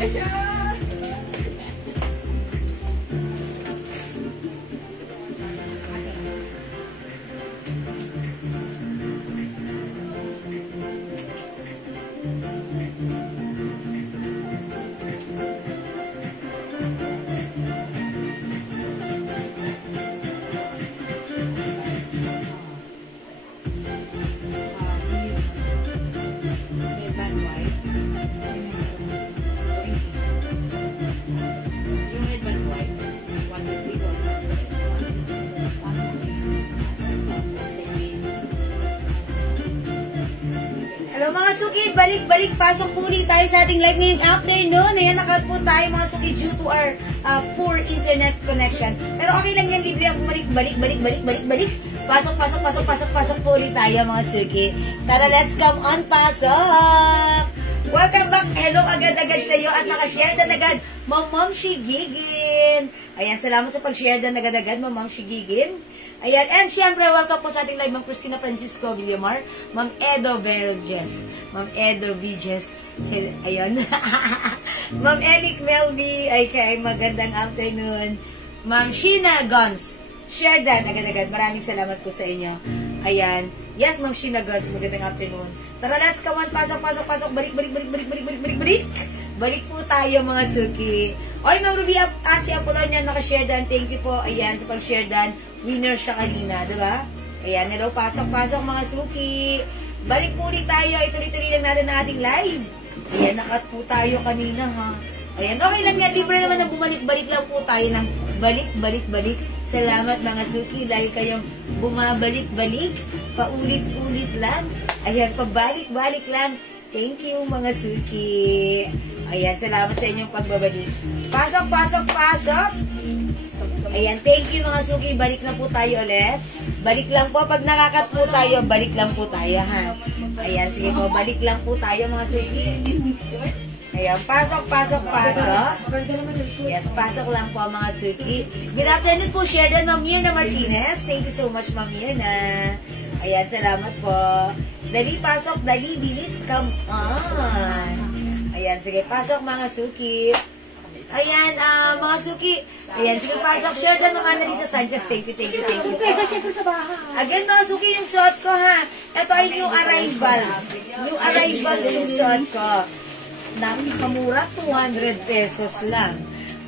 Hello mga suki, balik-balik, pasok po ulit tayo sa ating live ngayong afternoon. Ayan, nakat po tayo mga suki due to our poor internet connection. Pero okay lang yan, libre ang balik. Pasok po ulit tayo mga suki. Tara, let's come on, pasok! Welcome back, hello agad-agad sa iyo at nakashare na agad, Ma'am Shigigin. Ayan, salamat sa pag-share na agad-agad, Ma'am Shigigin. Ayan, and syempre, welcome po sa ating live, Ma'am Cristina Francisco Villamar, Ma'am Edo Verges, Ma'am Edo Viges, ayan, Ma'am Elic Melby, ay kay magandang afternoon, Ma'am Sheena Gons, share that agad-agad, maraming salamat po sa inyo. Ayan, yes, Ma'am Sheena Gons, magandang afternoon. Tara, let's come on, pasok, balik. Balik po tayo mga suki. Oy, Ma'am Ruby, si Apollonia nakashare dan. Thank you po. Ayan, sa pag-share dan. Winner siya kanina, diba? Ayan, hello, pasok mga suki. Balik po ulit tayo. Ituloy-tuloy lang natin na ating live. Ayan, nakat po tayo kanina, ha? Ayan, okay lang yan. Libre naman na bumalik-balik lang po tayo ng balik. Salamat mga suki. Dahil kayong bumabalik-balik. Paulit-ulit lang. Ayan, pabalik-balik lang. Thank you mga suki. Ayan, salamat sa inyong pagbabalik. Pasok. Ayan, thank you mga suki. Balik na po tayo ulit. Balik lang po. Pag nakakat po tayo, balik lang po tayo, ha? Ayan, sige po. Balik lang po tayo mga suki. Ayan, pasok. Yes, pasok lang po mga suki. Good afternoon po, share din Ma'am Mirna Martinez. Thank you so much, Ma'am Mirna. Ayan, salamat po. Dali, pasok, dali, bilis, come on. Ayan, sige, pasok mga suki. Ayan, mga suki. Ayan, sige, pasok. Share na ng Annalisa Sanchez. Thank you. Again, mga suki, yung suot ko, ha. Ito ay new arrivals. New arrivals yung suot ko. Napakamura, 200 pesos lang.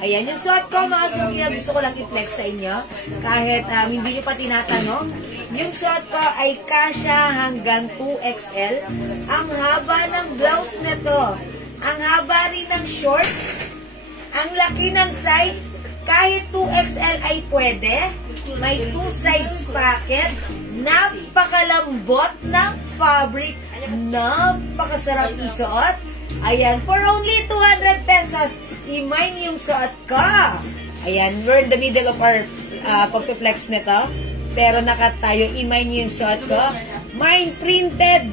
Ayan, yung suot ko, mga suki, na gusto ko lang i-flex sa inyo. Kahit hindi nyo pa tinatanong. Yung suot ko ay kasya hanggang 2XL. Ang haba ng blouse nito. Ang haba rin ng shorts. Ang laki ng size. Kahit 2XL ay pwede. May 2 sides pocket. Napakalambot ng fabric. Napakasarap isuot. Ayan, for only 200 pesos, i-mine yung suot ko. Ayan, we're in the middle of our pagpiplex nito. Pero nakat tayo, i-mine nyo yung suot ko. Mine printed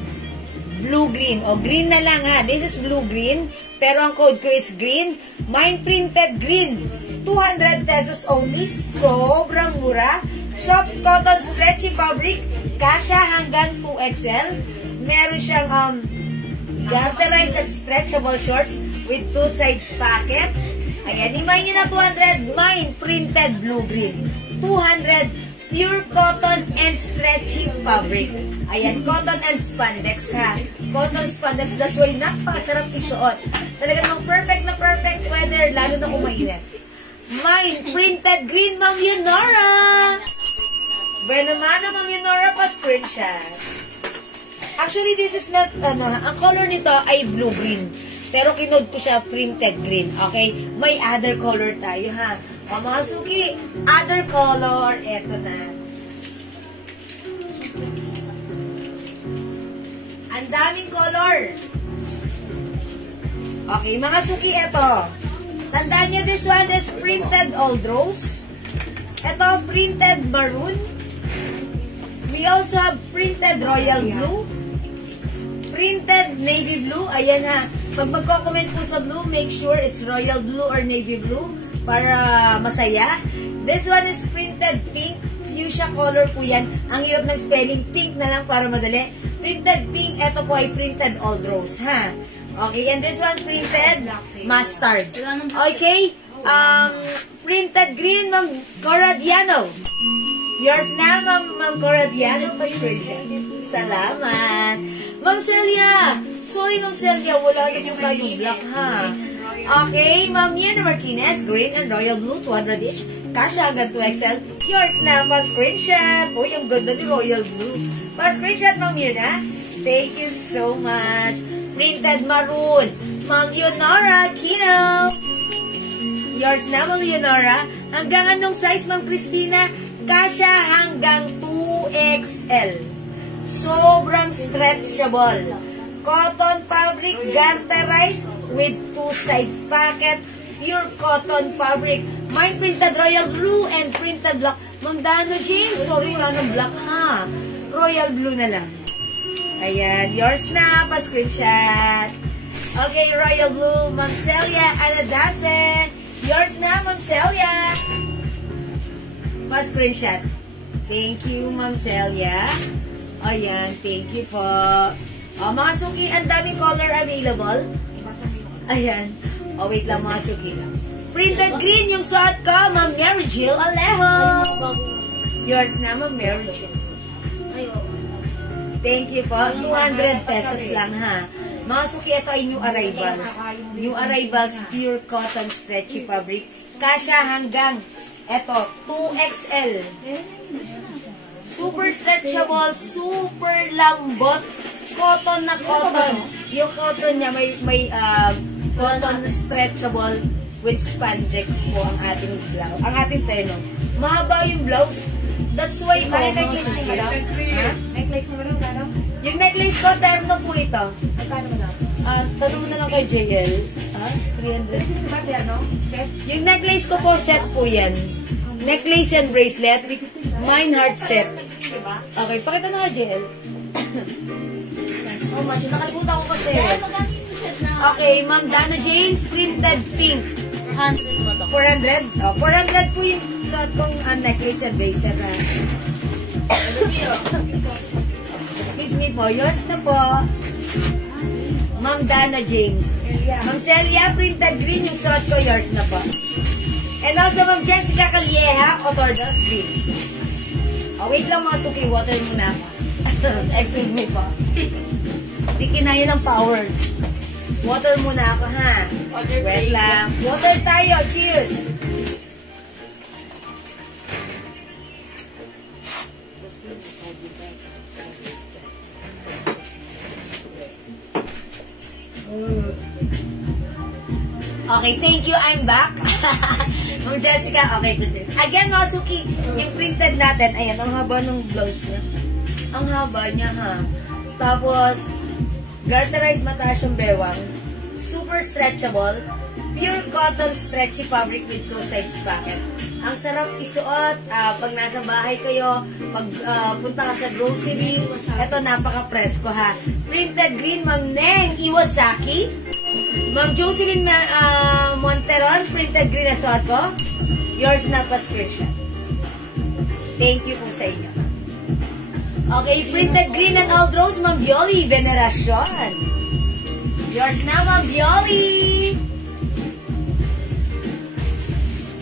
blue-green. O, green na lang ha. This is blue-green. Pero ang code ko is green. Mine printed green. 200 pesos only. Sobrang mura. Soft cotton stretchy fabric. Kasya hanggang 2XL. Meron siyang garterized and stretchable shorts with 2 sides pocket. Ayan, i-mine nyo na 200. Mine printed blue-green. 200 pure cotton and stretchy fabric. Ayan, cotton and spandex ha. Cotton spandex, that's why napakasarap isuot. Talagang perfect na perfect weather, lalo na kung mainit. Mine printed green, Ma'am Yunora. Bueno, Ma'am Yunora, pa-screenshot. Actually, this is not, ang color nito ay blue-green. Pero kinod ko siya printed green. Okay? May other color tayo ha. O mga suki, other color, eto na. Ang daming color. Okay, mga suki, eto. Tandaan nyo, this one is printed old rose. Ito, printed maroon. We also have printed royal blue. Printed navy blue. Ayan ha. Pag magko-comment po sa blue, make sure it's royal blue or navy blue. Para masaya. This one is printed pink. Fuchsia color po yan. Ang hirap ng spelling. Pink na lang para madali. Printed pink. Ito po ay printed old rose. Ha? Okay, and this one printed mustard. Okay, printed green, Ma'am Coradiano. Yours na, Ma'am Coradiano. Salamat. Ma'am Celia. Sorry, Ma'am Celia. Wala na yung kayong black, ha? Okay, Ma'am Mirna Martinez. Green and royal blue, 200 each. Kasha hanggang 2XL. Yours na, pa-screenshot. Uy, ang ganda ni royal blue. Pa-screenshot, Ma'am Mirna. Thank you so much. Printed maroon. Ma'am Leonora Kino. Yours na, Ma'am Leonora. Hanggang anong size, Ma'am Christina? Kasha hanggang 2XL. Sobrang stretchable. Cotton fabric, garterized with 2 sides pocket. Pure cotton fabric. Mine printed royal blue and printed black. Ma'am Dano James, sorry wala ng black, ha? Royal blue na lang. Ayan, yours na, pa-screenshot. Okay, royal blue, Ma'am Celia Anadase. Yours na, Ma'am Celia. Pa-screenshot. Thank you, Ma'am Celia. Ayan, thank you po. Mga suki, ang daming color available. Ayan. Wait lang, mga suki. Printed green yung suot ko, Ma'am Mary Jill Alejo. Yours na, Ma'am Mary Jill. Thank you po. 200 pesos lang, ha. Mga suki, ito ay new arrivals. New arrivals, pure cotton stretchy fabric. Kasha hanggang, eto, 2XL. Super stretchable, super lambot. Cotton na cotton. Yung cotton niya, may cotton stretchable with spandex po ang ating blouse. Ang ating terno. Mahaba yung blouse. That's why, Necklace mo rin, ano? yung necklace ko, terno po ito. Magkano mo na? Tanong mo na lang kay JL. 300. Pati ano? Set? Yung necklace ko po, set po yan. Necklace and bracelet. Mine heart set. Diba? Okay, pakita na ka, JL. Oh, mas nakalimutan ko kasi. Okay, Ma'am Dana James, printed pink. 100 ba ito? 400? Oh, 400 po yung suot kong necklace and bracelet. Excuse me po, yours na po. Ma'am Dana James. Ma'am Celia, printed green yung suot ko, yours na po. And also, Ma'am Jessica Calieja, Otordos green. Oh, wait lang mga suki, water muna ako. Excuse me po. Hindi kinaya ng powers. Water muna ako, ha? Wait lang. Water tayo. Cheers! Okay, thank you. I'm back. Ma'am Jessica, okay, printed. Again, mga suki, yung printed natin, ayan, ang haba ng blouse niya. Ang haba niya, ha? Tapos, garterized mataas yung bewang. Super stretchable. Pure cotton stretchy fabric with 2 sides pocket. Ang sarap isuot pag nasa bahay kayo, pag punta ka sa grocery. Ito, napaka-presko, ha? Printed green, Ma'am Neng Iwasaki. Ma'am Jocelyn Monteron, printed green na suot ko. Yours na pa-screenshot. Thank you po sa inyo. Okay, printed green and old rose, Ma'am Bioli Veneracion. Yours na, Ma'am Bioli.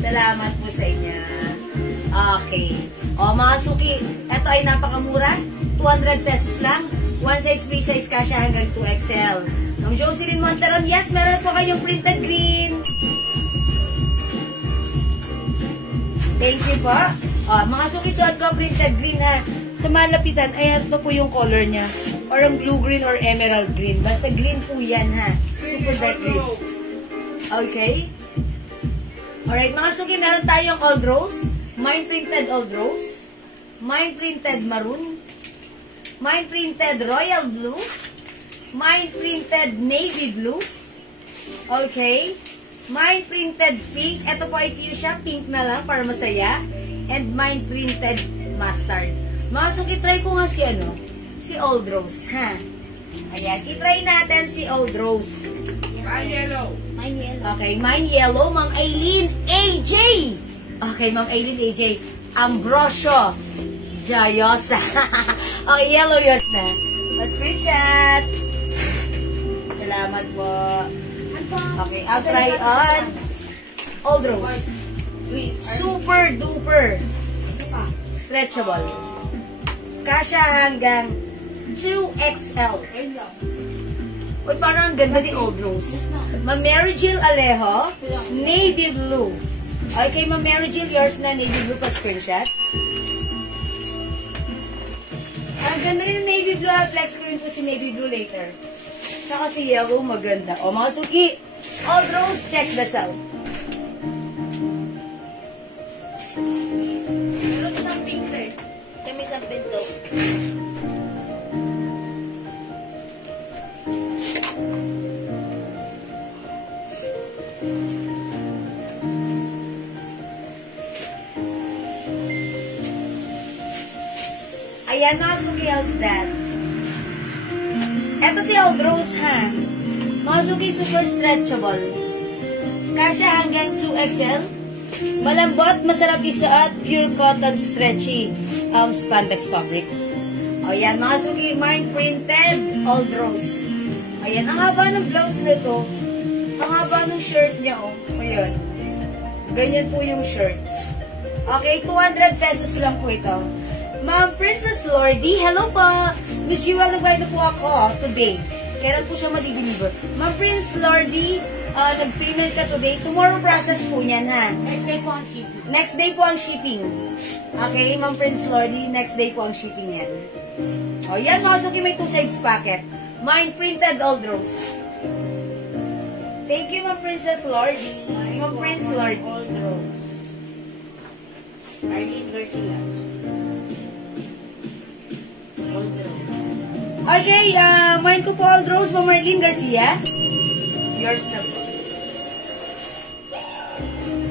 Salamat po sa inyo. Okay. O, mga suki, ito ay napakamura. 200 pesos lang. One size, free size kasha hanggang 2XL. Ma'am Jocelyn Monteron, yes, meron po kayong printed green. Thank you po. Mga suki, suot ko printed green, ha. Sa malapitan, ay ito po yung color niya. Or ang blue green or emerald green. Basta green po yan, ha. Super dark green. Okay? Alright, mga suki, meron tayong old rose. Mine printed old rose. Mine printed maroon. Mine printed royal blue. Mine printed navy blue. Okay. Mine printed pink. Ito po ay fuchsia. Pink na lang para masaya. And mine printed mustard. Mga suki, try ko nga si old rose, ha? Ayan, itry natin si old rose. Mine yellow. Mine yellow. Okay, mine yellow, Ma'am Aileen AJ. Okay, Ma'am Aileen AJ. Ambrosio Jayosa. Okay, yellow yours na. Pa-screenshot. Salamat. salamat po. Okay, I'll try on Old Rose. Super duper stretchable. Kasha hanggang 2XL. Uy, parang ang ganda ni Old Rose. Ma'am Mary Jill Alejo, navy blue. Okay, Ma'am Mary Jill, yours na navy blue pa screenshot. Ang ganda rin ng navy blue. Flex ko rin po si navy blue later. Saka si yellow, maganda. O mga suki, Old Rose, check this out. Meron isang pink eh. Kami isang pinto. Ayan, mga suki, how's that? Eto si Old Rose, ha? Mga suki, super stretchable. Kasya hanggang 2XL. Malambot, masarap isuot, pure cotton stretchy spandex fabric. O yan, mga suki, mind printed, Old Rose. Ayan, ang haba ng blouse nito. Ang haba ng shirt niya, oh. Ayan. Ganyan po yung shirt. Okay, 200 pesos lang po ito. Ma'am Princess Lordy, hello po. Miss Jewel, nagbayad na po ako today. Kailan po siya mag-deliver? Ma'am Prince Lordy, nag-payment ka today. Tomorrow process po niyan, ha? Next day po ang shipping. Next day po ang shipping. Okay, Ma'am Prince Lordy, next day po ang shipping yan. O, yan mga suki, may 2 sides packet. Mind printed Old Rose. Thank you, Ma'am Princess Lordy. Ma'am Prince Lordy. Old Rose. Arlene Garcia. Old Rose. Okay, mind ko po Old Rose, Ma'am Marlene Garcia. Yours na po.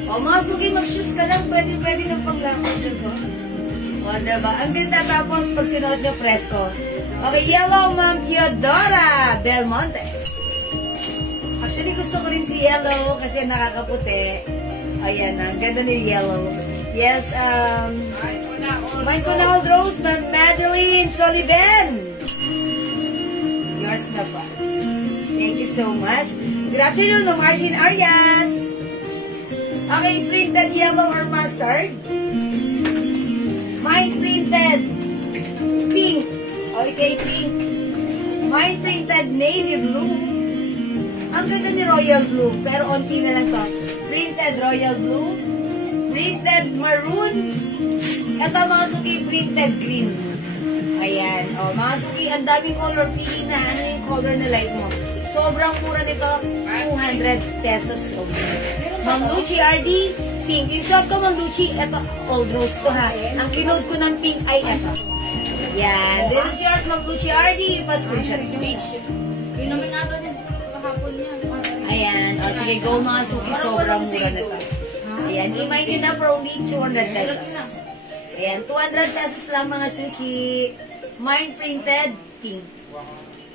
O, mga suki, mag-shoes ka lang. Pwede ng panglakad dito. O, diba? Ang ganda tapos pag sinuot nyo presko. Okay, yellow, Ma'am Theodora Belmonte. Actually, gusto ko rin si yellow kasi nakakaputi. Ayan, ang ganda ni yellow. Yes, mind ko na Old Rose, Ma'am Madeline Soliven. Yours na pa. Thank you so much. Good afternoon, Ma'am Arjin Arias. Okay, printed yellow or mustard. Mine printed pink. Okay, pink. Mine printed navy blue. Ang ganda ni royal blue, pero onti na lang to. Printed royal blue. Printed maroon. Ito mga suki, printed green. Ayan. O, mga suki, ang daming color. Pili na ano yung color na light mo. Sobrang mura nito. 200 pesos only. Ma'am Lucy RD, pink. Yung suot ko, Ma'am Lucy, ito, Old Rose to ha. Ang kinode ko ng pink ay ito. Yan. This is yours, Ma'am Lucy RD. Pa-screenshot. Yun naman natin din kahapon yan. Ayan. O, sige, go mga suki. Sobrang mura nito. Ayan. Imay nyo na for only 200 pesos. Ayan. 200 pesos lang mga suki. Mind printed pink.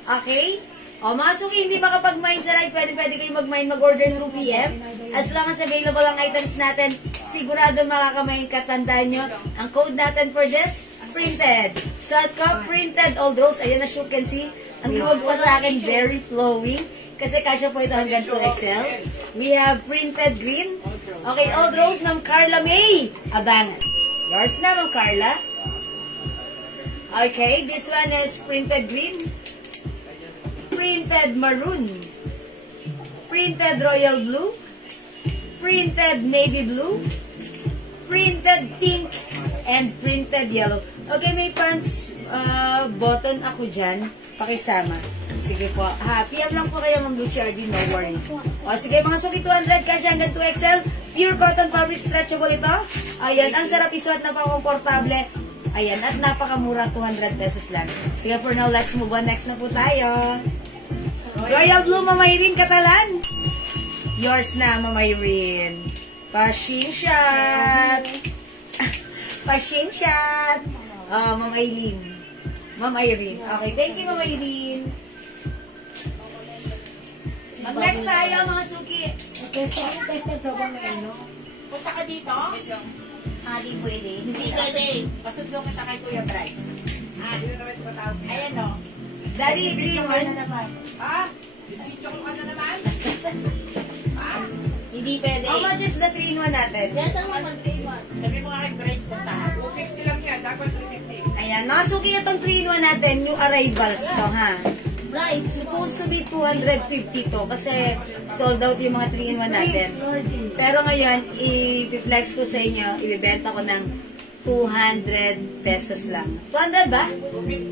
Okay? O, mga suki, hindi makapag-mine sa live. Pwede kayo mag-mine, mag-order through PM. As long as available ang items natin, sigurado makakamain. Katandaan nyo, ang code natin for this, printed. Suot ko, printed Old Rose. Ayan, as you can see, ang luwag pa sa akin, very flowing. Kasi kasya po ito hanggang 2XL. We have printed green. Okay, Old Rose, Ma'am Carla May Abangan. Yours na, Ma'am Carla. Okay, this one is printed green. Printed maroon, printed royal blue, printed navy blue, printed pink, and printed yellow. Okay, may pants button ako dyan. Pakisama. Sige po. Happy lang po kayo Ma'am Lucy RD, no worries. O sige, mga suki 200, kasi hanggang 2XL. Pure cotton fabric stretchable ito. Ayan, ang sarap isuot, napaka-komportable. Ayan, at napakamura, 200 pesos lang. Sige, for now, let's move on. Next na po tayo. Royal Blue, Ma'am Irene Catalan. Yours na, Ma'am Irene. Pashinshot. Pashinshot. Ma'am Irene. Ma'am Irene. Okay, thank you, Ma'am Irene. Mag-next tayo, mga suki. Okay, so ano tested daw ba may ano? Punta ka dito? Di pwede. Hindi pwede. Pasudlo ka siya kay Kuya Bryce. Ayan o. Daddy, green one. Ah? Hindi pwede. How much is the 3-in-1 natin? Yan saan mo mag-3-in-1? Sabi mo nga kay Bryce, puntahan. 250 lang yan. Dapat 350. Ayan, nakasuki itong 3-in-1 natin, new arrivals to, ha? Bryce, Supposed to be 250 to kasi sold out yung mga 3-in-1 natin. Pero ngayon, i-flex ko sa inyo, ibibenta ko ng 200 pesos lang. 200 ba?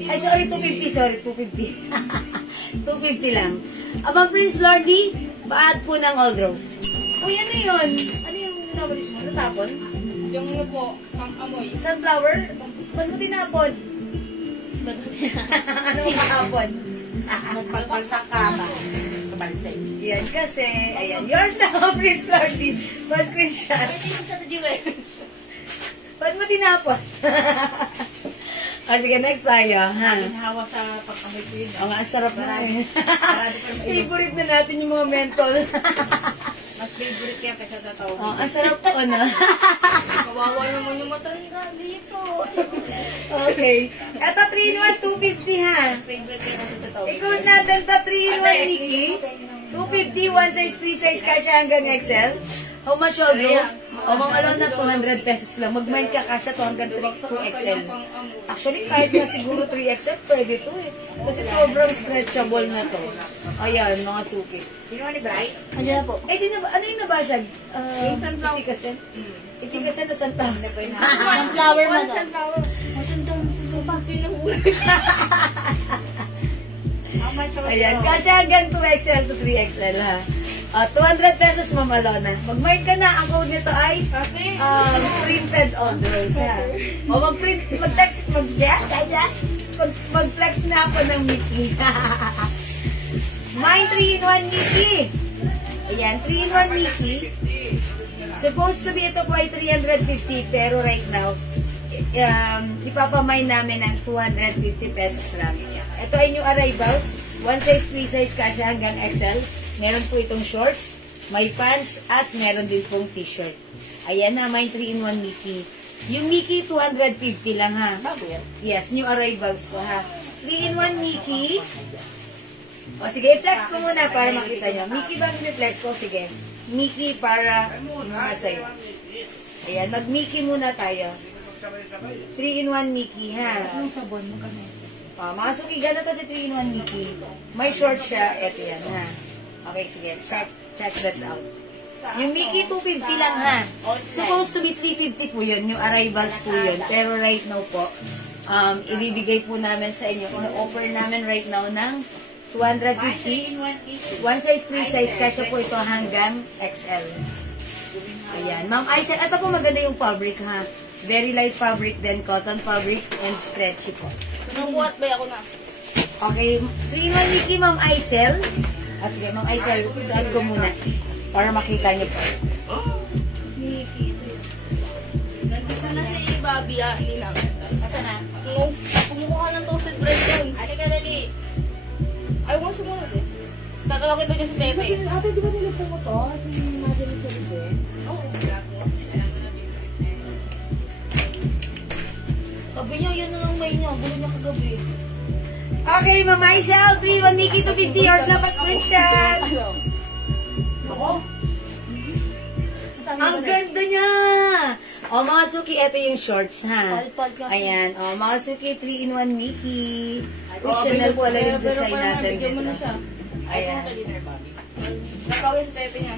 Ay, sorry, 250. Sorry, 250. 250 lang. Abang Prince Lordy, baad po ng Old Rose. Uy, ano yun? Ano yung nawalis mo? Natapon? yung ano po, pang-amoy. Sunflower? Ba't mo tinapon? Ano mo kahapon? Magpalpal sa kama. Kabalsay. Yan kasi, ayan, yours na, Prince Lordy. Ma-screenshot. Pwede mo sa tadiwe. Ba't mo tinapon? O, sige, next tayo, ha? Hawa sa pag-amoy ko yun. O nga, ang sarap na eh. Favorite na natin yung mga mentol. Mas favorite kaya kaysa sa tao. O, ang sarap po, ano? Kawawa naman yung matanda dito. Okay. Ito, 3-in-1, 250, ha? Favorite kaya kaysa sa tao. Ikot natin ito, 3-in-1, Nikki. 250, one size, free size, kasya hanggang XL. How much all those? O, mamalon na 200 pesos lang. Mag-mind ka kasya to hanggang 2XL. Actually, kahit na siguro 3XL, pwede to eh. Kasi sobrang stretchable na to. Ayan, mga suki. Sino ni Bryce? Ano na po? Eh, di na, ano yung nabasag? Yung sunflower. Itikasen? Itikasen na sunflower. Sunflower mo to. Matanda mo sa baba. Ayan, kasya hanggang 2XL to 3XL ha. 200 pesos mamalona. Mag-mind ka na, ang code nito ay printed on those ha. O mag-print, mag-text, mag-flex na ako ng Mickey. Mine 3-in-1 Mickey. Ayan, 3-in-1 Mickey. Supposed to be ito po ay 350 pero right now, ipapamine namin ng 250 pesos lang. Ito ay new arrivals. One size, free size, kasya hanggang XL. Meron po itong shorts, may pants, at meron din pong t-shirt. Ayan na, may 3-in-1 Mickey. Yung Mickey, 250 lang ha. Bago yan. Yes, new arrivals po ha. 3-in-1 Mickey. O sige, flex ko muna para makita nyo. Mickey ba flex ko? Sige. Mickey para mga sa'yo. Ayan, mag-Mickey muna tayo. 3-in-1 Mickey ha. Yung sabon mo kami. Mga suki, gano'n to si 3-in-1 Mickey. May short siya. Ito yan ha. Okay, sige. Check this out. Yung Mickey, 250 lang ha. Supposed to be 350 po yun. Yung arrivals po yun. Pero right now po, ibibigay po namin sa inyo. Offer namin right now ng 250. One size, free size. Kasya po ito hanggang XL. Ayan. Ma'am Aisel, ito po maganda yung fabric ha. Very light fabric, then cotton fabric, and stretchy po. Nung what ba ako na? Okay, 3-in-1 Mickey, Ma'am Aisel. Sige, Ma'am Aisel, suot ko muna para makita niyo po. Mickey. Nandito na si Bobby, Ninang. Asa na? Kumukuha ng toasted bread yun. Ate ka dali. Ay, huwag sumunod eh. Tatawagin ba niya si Tete? Ate, di ba nilista mo to? Si Madeline sa Libe? Oo. Sabi niya, yan na lang may niya. Gulo niya kagabi. Okay, Ma'am Aisel, 3-in-1 Mickey to 50 yours na pa-screenshot. Ako? Ang ganda niya! O, mga suki, ito yung shorts, ha? Ayan, o, mga suki, 3-in-1 Mickey. Chanel pala yung design natin dito. Ayan. Tatawagin si Tete niya.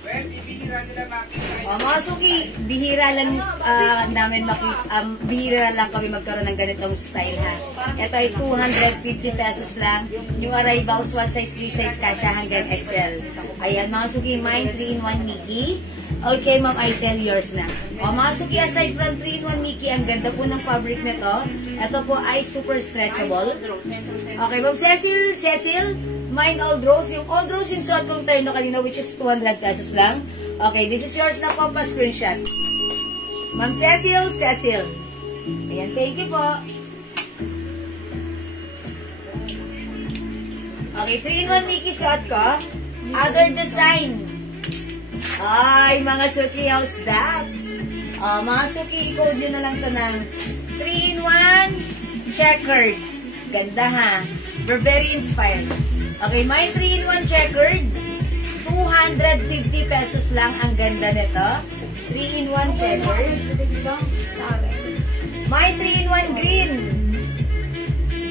Well, bibihira nila makita. Mga suki, bihira lang namin bihira lang kami magkaroon ng ganitong style ha. Ito ay 250 pesos lang. Yung arrivals, one size, free size, kasya hanggang XL. Ayan, mga suki, mine 3-in-1 Mickey. Okay, Ma'am Aisel, yours na. O, mga suki, aside from 3-in-1 Mickey, ang ganda po ng fabric nito. Ito po ay super stretchable. Okay, Ma'am Cecil, mine Old Rose. Yung Old Rose yung suot kong terno kanina, which is 200 pesos lang. Okay, this is yours na po, pa-screenshot. Ma'am Cecil. Ayan, thank you po. Okay, 3-in-1 Mickey suot ko. Other design. Ay, mga suki, how's that? Mga suki, i-code nyo na lang to ng 3-in-1 checkered. Ganda ha. We're very inspired. Okay, my 3-in-1 checkered. 250 pesos lang. Ang ganda nito. 3-in-1 checkered. My 3-in-1 green.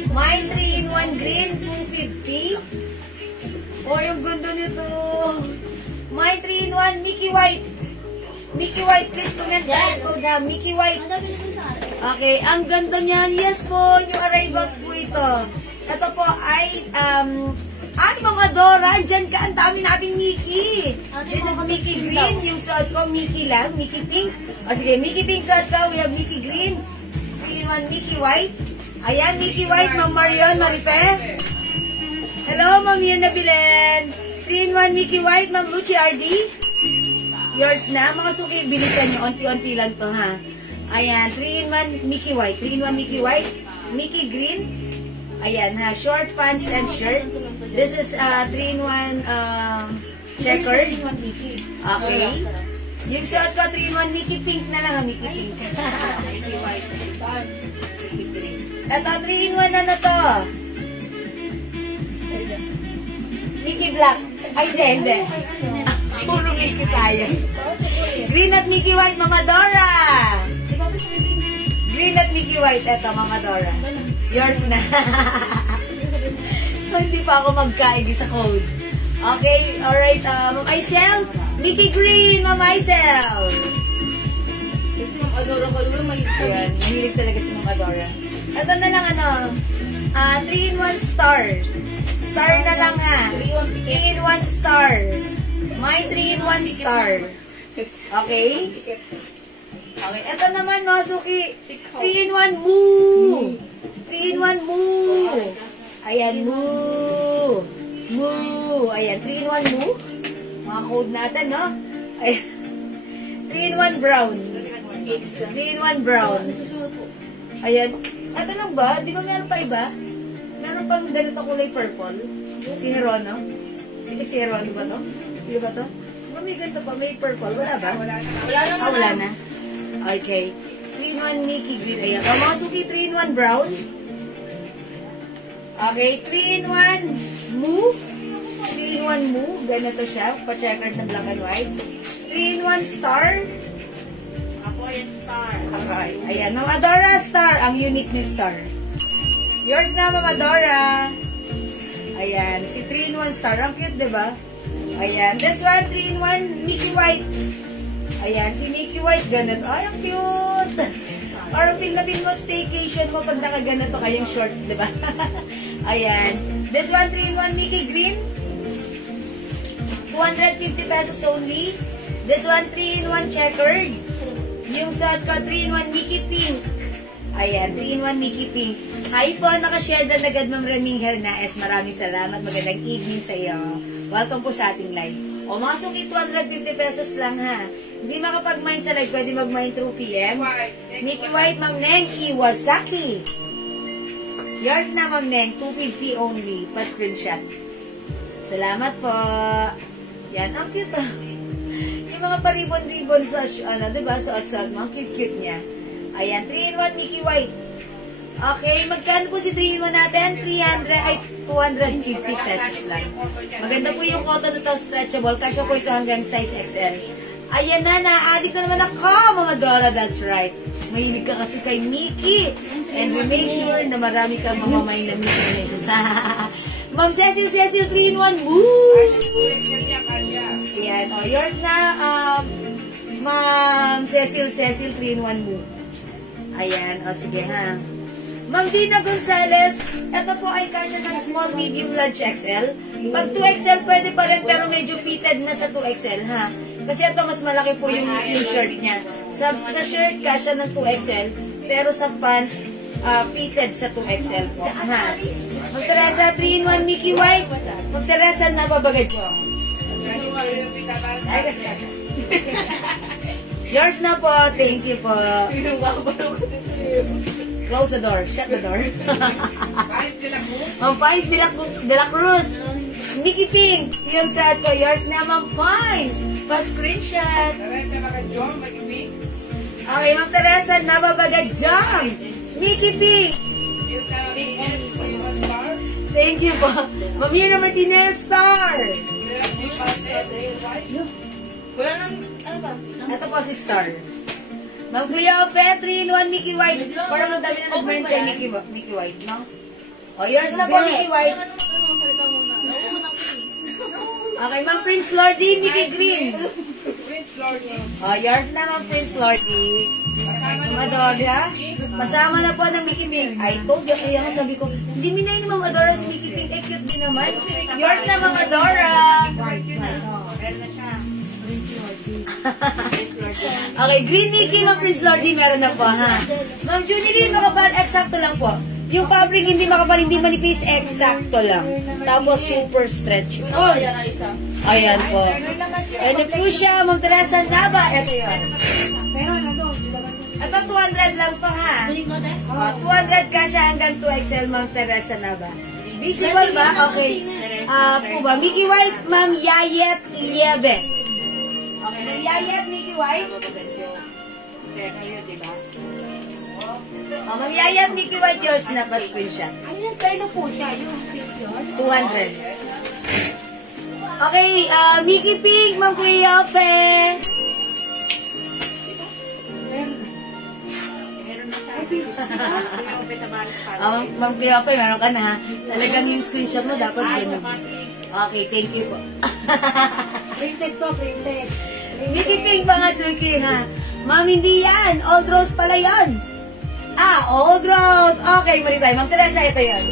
My 3-in-1 green, 250. Oh, yung ganda nito. My 3-in-1 Mickey White. Mickey White, please comment tayo code ha. Mickey White. Okay, ang ganda niyan. Yes po, new arrivals po ito. Ito po ay, mga Dora, dyan ka, ang dami nating Mickey. This is Mickey Green, yung suot ko, Mickey lang, Mickey Pink. O sige, Mickey Pink suot ko, we have Mickey Green. 3-in-1 Mickey White. Ayan, Mickey White, Ma'am Marion, Marife. Hello, Ma'am Mirna Bilen. 3-in-1 Mickey White, Ma'am Lucy RD. Yours na. Mga suki, bilisan nyo. Unti-unti lang to, ha. Ayan, 3-in-1 Mickey White. 3-in-1 Mickey White. Mickey Green. Ayan, ha. Short pants and shirt. This is 3-in-1 checkered. Okay. Yung suot ko, 3-in-1 Mickey Pink na lang, ha. Mickey Pink. Mickey White. Ito, 3-in-1 ano to? Mickey Black. Ay, hindi. Puro Mickey tayo. Green at Mickey White, Mama Dora. Green at Mickey White. Eto, Mama Dora. Yours na. Hindi pa ako magkaigi sa code. Okay, alright. Ma'am Aisel. Mickey Green, Ma'am Aisel. Kasi Ma'am Adora ko doon, Ayan, mahilig talaga si Ma'am Adora. Ito na lang 3-in-1 star. Star na lang ha. 3-in-1 star. My 3-in-1 star. Okay? Okay. Ito naman, mga suki. 3-in-1 moo. 3-in-1 moo. Ayan, moo. Moo. Ayan, 3-in-1 moo. Mga code natin, no? Ayan. 3-in-1 brown. 3-in-1 brown. Ayan. Ito lang ba? Di ba meron pa iba? Meron pang ganito kulay purple. Si Herono? Si Herono ba to? Sino ba to? Diba may ganito pa? May purple. Wala ba? Wala na. Okay. 3-in-1 Mickey Green. Ayan. Mga suki, 3-in-1 brown. Okay. 3-in-1 moo. 3-in-1 moo. Ganito siya. Pa-checkered na black and white. 3-in-1 star. Star. Okay. Ayan. Mama Dora star. Ang unique ni star. Yours na, Mama Dora. Ayan. Si 3-in-1 star. Ang cute, diba? Ayan. This one, 3-in-1 Mickey White. Ayan. Si Mickey White, ganito. Ay, ang cute. Parang feel na feel mo staycation mo pag nakaganito kayong shorts, diba? Ayan. This one, 3-in-1 Mickey Green. 250 pesos only. This one, 3-in-1 checkered. Yung suot ko, 3-in-1 Mickey Pink. Ayan, 3-in-1 Mickey Pink. Hi po, nakashare na agad Ma'am Raming Hernaez. Maraming salamat. Magandang evening sa iyo. Welcome po sa ating live. O mga suki, 250 pesos lang ha. Hindi makapag-mine sa live, pwede mag-mine through PM. Mickey White, Ma'am Neng Iwasaki. Yours na, Ma'am Neng, 250 only. Pa-screenshot. Salamat po. Yan, ang cute ah. Yung mga paribon-ribon sa, diba, suot-suot mo. Ang cute-cute niya. Ayan, 3-in-1 Mickey White. Okay, magkano po si 3-in-1 natin? 250 pesos lang. Maganda po yung cotton na ito, stretchable. Kasya po ito hanggang size XL. Ayan na, na-addict na naman ako, Mama Dora, that's right. Mahilig ka kasi kay Mickey. And we make sure na marami kang mamamay na Mickey. Ma'am Cecil, 3-in-1, woo! Ayan, o, yours na, Ma'am Cecil, 3-in-1, woo. Ayan, o, sige ha. Ma'am Dina Gonzales, ito po ay kasya ng small, medium, large, XL. Pag 2XL, pwede pa rin, pero medyo fitted na sa 2XL, ha? Kasi ito, mas malaki po yung shirt niya. Sa shirt, kasya ng 2XL, pero sa pants, fitted sa 2XL po, ha? Mag-Teresa, 3-in-1 Mickey White. Mag-Teresa, nababagad ko. Ay, kasi kasya. Yours na po, thank you po. Close the door. Shut the door. Ma'am Pais de la Cruz. Mickey Pink. Yung sad ko. Yours na, Ma'am Pais. Pa-screenshot. Teresa, maka-jom, Mickey Pink. Okay, Ma'am Teresa, nababagad jump. Mickey Pink. Yung Thank you po. Ma'am Mirna Martinez, star. Wala nang, ano ba? Ito po si Star. Ma'am Cleope, 3-in-1 Mickey White. Parang ang dami na nag-burn kay Mickey White, no? O, yours na po, Mickey White. Salita muna. Nauuna ko eh. Okay, Ma'am Prince Lordy, Mickey Green. Prince Lordy. O, yours na, Ma'am Prince Lordy. Ma'am Adora. Masama na po ng Mickey Pink. Ay, ito, kaya nga sabi ko, hindi minay ni Ma'am Adora si Mickey Pink. Eh, cute din naman. Yours na, Ma'am Adora. Okay, Green Mickey, Ma'am Prince Lordy, meron na po, ha? Ma'am Junie Lee, makapal, eksakto lang po. Yung fabric hindi makapal, hindi manipis, eksakto lang. Tapos super stretchy. Oh, yan ang isa. Ayan po. Ano po siya, Ma'am Teresa Nava. Ito yun. Ito 200 lang to, ha? Oh, 200 ka siya hanggang 2XL, Ma'am Teresa Nava. Visible ba? Okay. Po ba? Mickey White, Ma'am Yayet Liebe. Okay, Ma'am Yayet, Mickey White. Oh, Ma'am Yayat, Mickey White, yours na pa screenshot. Ano yung terno po siya? Yung picture? 200. Okay, Mickey Pink, Ma'am Cleope. Ma'am Cleope, meron ka na, ha? Talagang yung screenshot mo, dapat ganun. Okay, thank you po. Printed po, printed. Mickey Pink, mga Suki, ha? Ma'am, hindi yan. Old Rose pala yan. Old Rose. Okay, mali tayo. Ma'am Teresa, ito yan.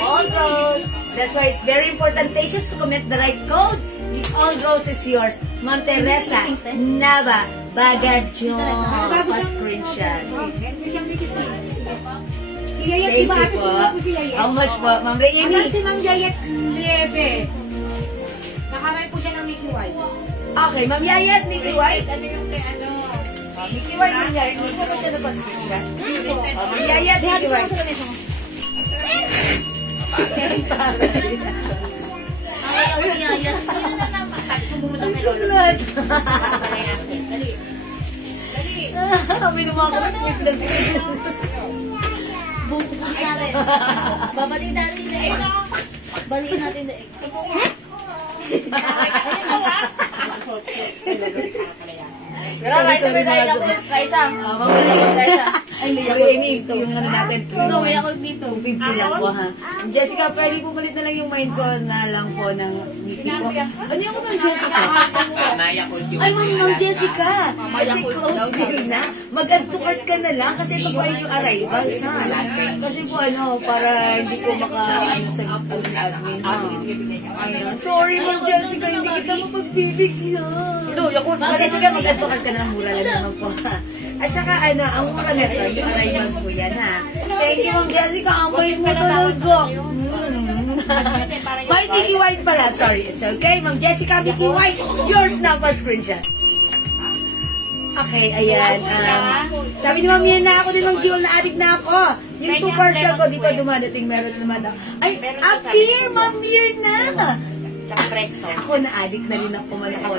Old Rose. That's why it's very important, Teachers, to commit the right code. The Old Rose is yours. Ma'am Teresa, Nava, Bagadyon. Pa-screenshot. Hindi siyang Mickey Pink. Si Yayet, Thank di ba? you Ate, po. sino po si Yayet? How much po? Ma'am Rayemi. Anak si Ma'am Yayet Liebe. Nakamay po siya ng Mickey White. Okay, Ma'am Yayat, Mickey White. Ano yung kay ano? Mickey White, Ma'am Yayat. Hindi ko pa siya nagpa-screenshot. Ma'am Yayat, Mickey White. Ay, ako niya. Yan. Ang sulat. Minuma ko ng quick lang. Babaliin natin na egg. Baliin natin na egg. Pero Raisa, may dahil ako. Raisa. Ma'am Raisa. Ay, Amy, ito yung ano natin. Ito, may ako dito. 250 lang po, ha. Jessica, pwede po palit na lang yung mind ko na lang po ng Mickey po. Ano yung Ma'am Jessica? Ay, Ma'am Jessica. Kasi close deal na. Mag-add to cart ka na lang kasi ito po ay yung arrivals, ha. Kasi po para hindi ko maka-ano sa admin, ha. Ayan. Sorry, Ma'am Jessica, hindi kita mapagbibigyan. Ma'am Jessica, mag-add to cart ka na lang. Mura lang naman po, ha. At saka, ang mura nito, yung arrivals po yan, ha. Thank you, Ma'am Jessica. Ang bait mo talaga. White, Mickey White pala. Sorry, it's okay. Ma'am Jessica, Mickey White. Yours na pa screenshot. Okay, ayan. Sabi ni Ma'am Mirna, ako din, Ma'am Jiol, na-addict na ako. Yung 2 parcel ko, di pa dumadating. Meron na naman ako. Ay, appear, Ma'am Mirna. Ako na-addict na rin ako manakon.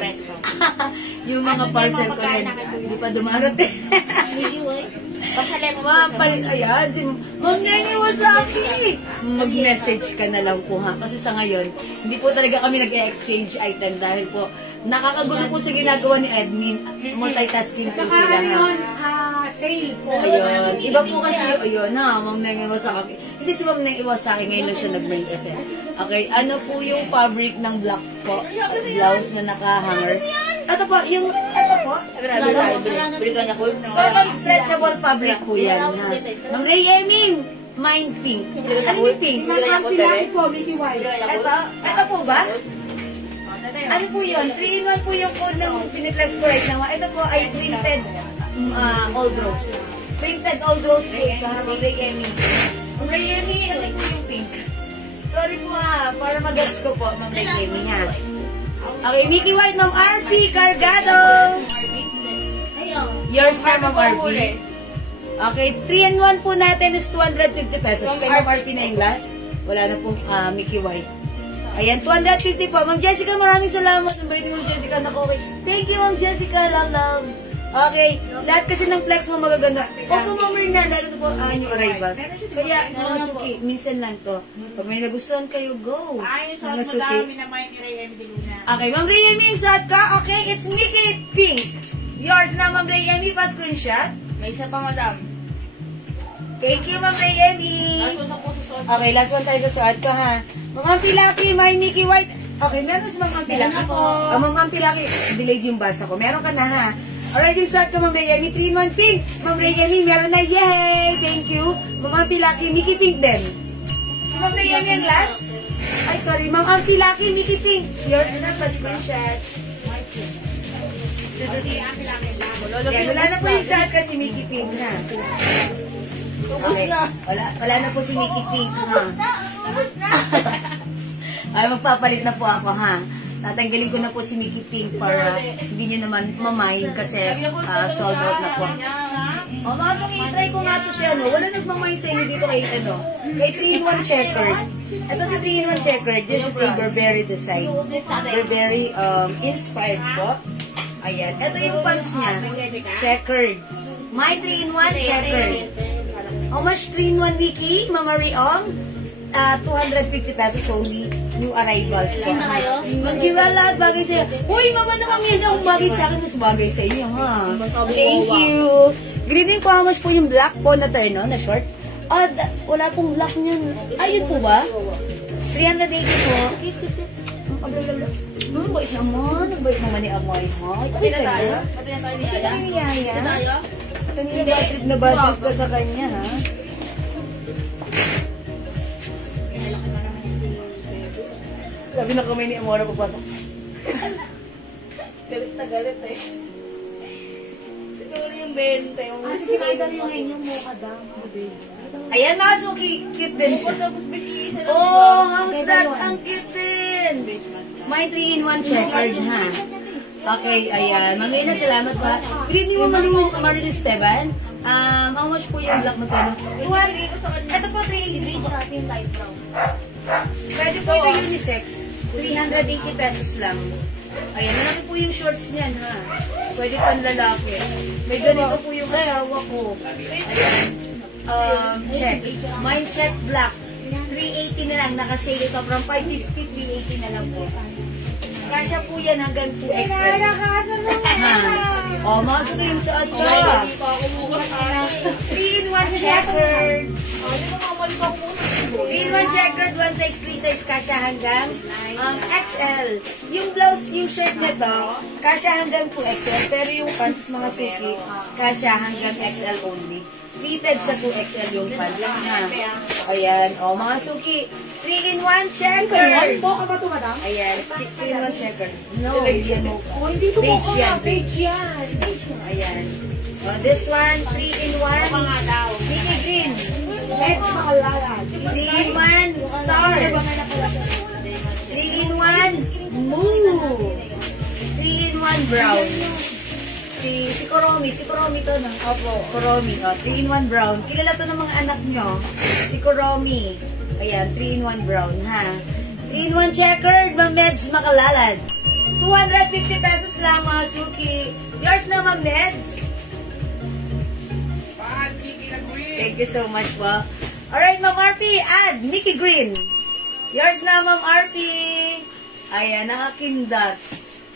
Yung mga parcel ko rin, di pa dumarating. Ma'am, ayan, si Ma'am Nenny Wasaki. Mag-message ka na lang po, ha. Kasi sa ngayon, hindi po talaga kami nag-exchange item dahil po, nakakagulo po sa ginagawa ni admin. Multitasking po Saka sila, ano ha. yun, sale po. Ayun. Iba po kasi, ayun na, Ma'am Nenny Wasaki. Hindi si Ma'am Nenny Wasaki, ngayon lang siya nag-mail kasi. Okay, ano po yung fabric ng black po? Blouse na naka-hanger. Ito po, ito po. Bili ka niya, Kul? Total stretchable fabric po yan, ha. Ma'am Rayemi, Mind Pink. Ano yung pink? Ang pilaki po, Mickey White. Ito po ba? Ano po yun? 3-in-1 po yung code ng piniplex ko right now. Ito po ay printed old rose. Printed old rose po ito, Ma'am Rayemi. Ma'am Rayemi, ito po yung pink. Sorry po, ha, para mag-guess ko po, Ma'am Rayemi, ha. Okay, Mickey White, Ma'am RP Cargado. Yours na, Ma'am RP. Okay, 3-in-1 po natin is 250 pesos. Kay Ma'am RP na yung last. Wala na po Mickey White. Ayan, 250 po. Ma'am Jessica, maraming salamat. Ang bait ni Ma'am Jessica. Naku, okay. Thank you, Ma'am Jessica. Love. Okay, lahat kasi ng flex mo magaganda. Opo, Ma'am Rina, lalo to po new arrivals. Kaya, mga suki, minsan lang to. Pag may nagustuhan kayo, go. Ay, yung suot Mga mo suki. dami naman ni Ray Emmy de Luna. Okay, Ma'am Rayemi, yung suot ka. Okay, it's Mickey Pink. Yours na, Ma'am Rayemi, pa-screenshot. May isa pa, madam. Thank you, Ma'am Rayemi. Last one na po sa suot. Okay, last one tayo sa suot ka, ha. Ma'am Pilaki, my Mickey White. Okay, meron si Ma'am Pilaki. Meron na po. Ma'am Pilaki, delayed yung basa ko. Meron ka na, ha. Alright, yung suot ka, Ma'am Rayemi, 3-in-1 pink. Ma'am Rayemi, meron na. Yay! Thank you. Ma'am Pilaki, Mickey Pink din. Si Ma'am Rayemi ang last. Ay, sorry. Ma'am Pilaki, Mickey Pink. Yours na, pa-screenshot. Yan, wala na po yung suot ka si Mickey Pink, ha. Ubus Okay. na. Wala na po si Mickey Pink, ha. Ubus na. Ay, magpapalit na po ako, ha. Tatanggalin ko na po si Mickey Pink para hindi nyo naman mamayin kasi sold out na po. O, mga suki, try ko nga to si ano. Wala nagmamayin sa inyo dito kay ano. Kay 3-in-1 checkered. Ito si 3-in-1 checkered. This is a Burberry design. Burberry inspired po. Ayan. Ito yung pants niya. Checkered. My 3-in-1 checkered. How much 3-in-1 Wiki, Mama Riong? 250 pesos only. New arrivals po. Ang jiwa lahat bagay sa'yo. Uy, mama naman yan akong bagay sa akin. Mas bagay sa inyo, ha? Thank you. Green po, how much po yung black po na terno, na shorts? Wala pong black niyan. Ayun po ba? 380 po. Bait naman. Bait naman ni Amoy, ha? Pati na tayo? Pati na tayo ni Aya? Pati na Aya. Pati tayo? Kanina na bad trip ka sa kanya, ha? Sabi na kamay ni Amora papasok. Galit na galit eh. Siguro yung 20. Kasi sinagdan yung ngayon yung mukha daw. Ayan na, Suki. Cute din siya. Tapos isa na. Oh, how's that? Ang cute din. My 3-in-1 checkered, ha? Okay, ayan. Mamaya na, salamat pa. Good evening mo, Marilis Esteban. How much po yung black na terno? Ito po, 380 po. Sa atin light brown. Pwede po ito unisex. 380 pesos lang. Ayan, malaki po yung shorts niyan, ha? Pwede pang lalaki. May ganito po yung asawa ko. Ayan. Check. Mine check black. 380 na lang. Nakasale ito from 550, 380 na lang po. Kasya po yan hanggang 2XL. Mga suka yung suot ko. 3-in-1 checkered. 3-in-1 checkered, 1 size, 3 size, kasya hanggang XL. Yung blouse, yung shirt nito, kasya hanggang 2XL. Pero yung pants, mga suki, kasya hanggang XL only. Fitted sa 2XL yung pants. Ayan. Mga suki, 3-in-1 checkered. Po ka ba ito, madam? Ayan, 3-in-1 checkered. No, yan mo. Oh, hindi ko Beige po yan, beige yan. Ayan. This one, 3-in-1. Mickey Green. Let's makalala. 3-in-1 Star. 3-in-1 Moo. 3-in-1 Brown. Si Kuromi. Si Kuromi to, no? Opo. Kuromi. 3-in-1 Brown. Kilala to ng mga anak nyo. Si Kuromi. Ayan, 3-in-1 Brown, ha? 3-in-1 checkered, Meds Makalalad. 250 pesos lang, mga suki. Yours na, Meds. Thank you so much po. Alright, Ma'am Arpy, add Mickey Green. Yours na, Ma'am Arpy. Ayan, nakakindat.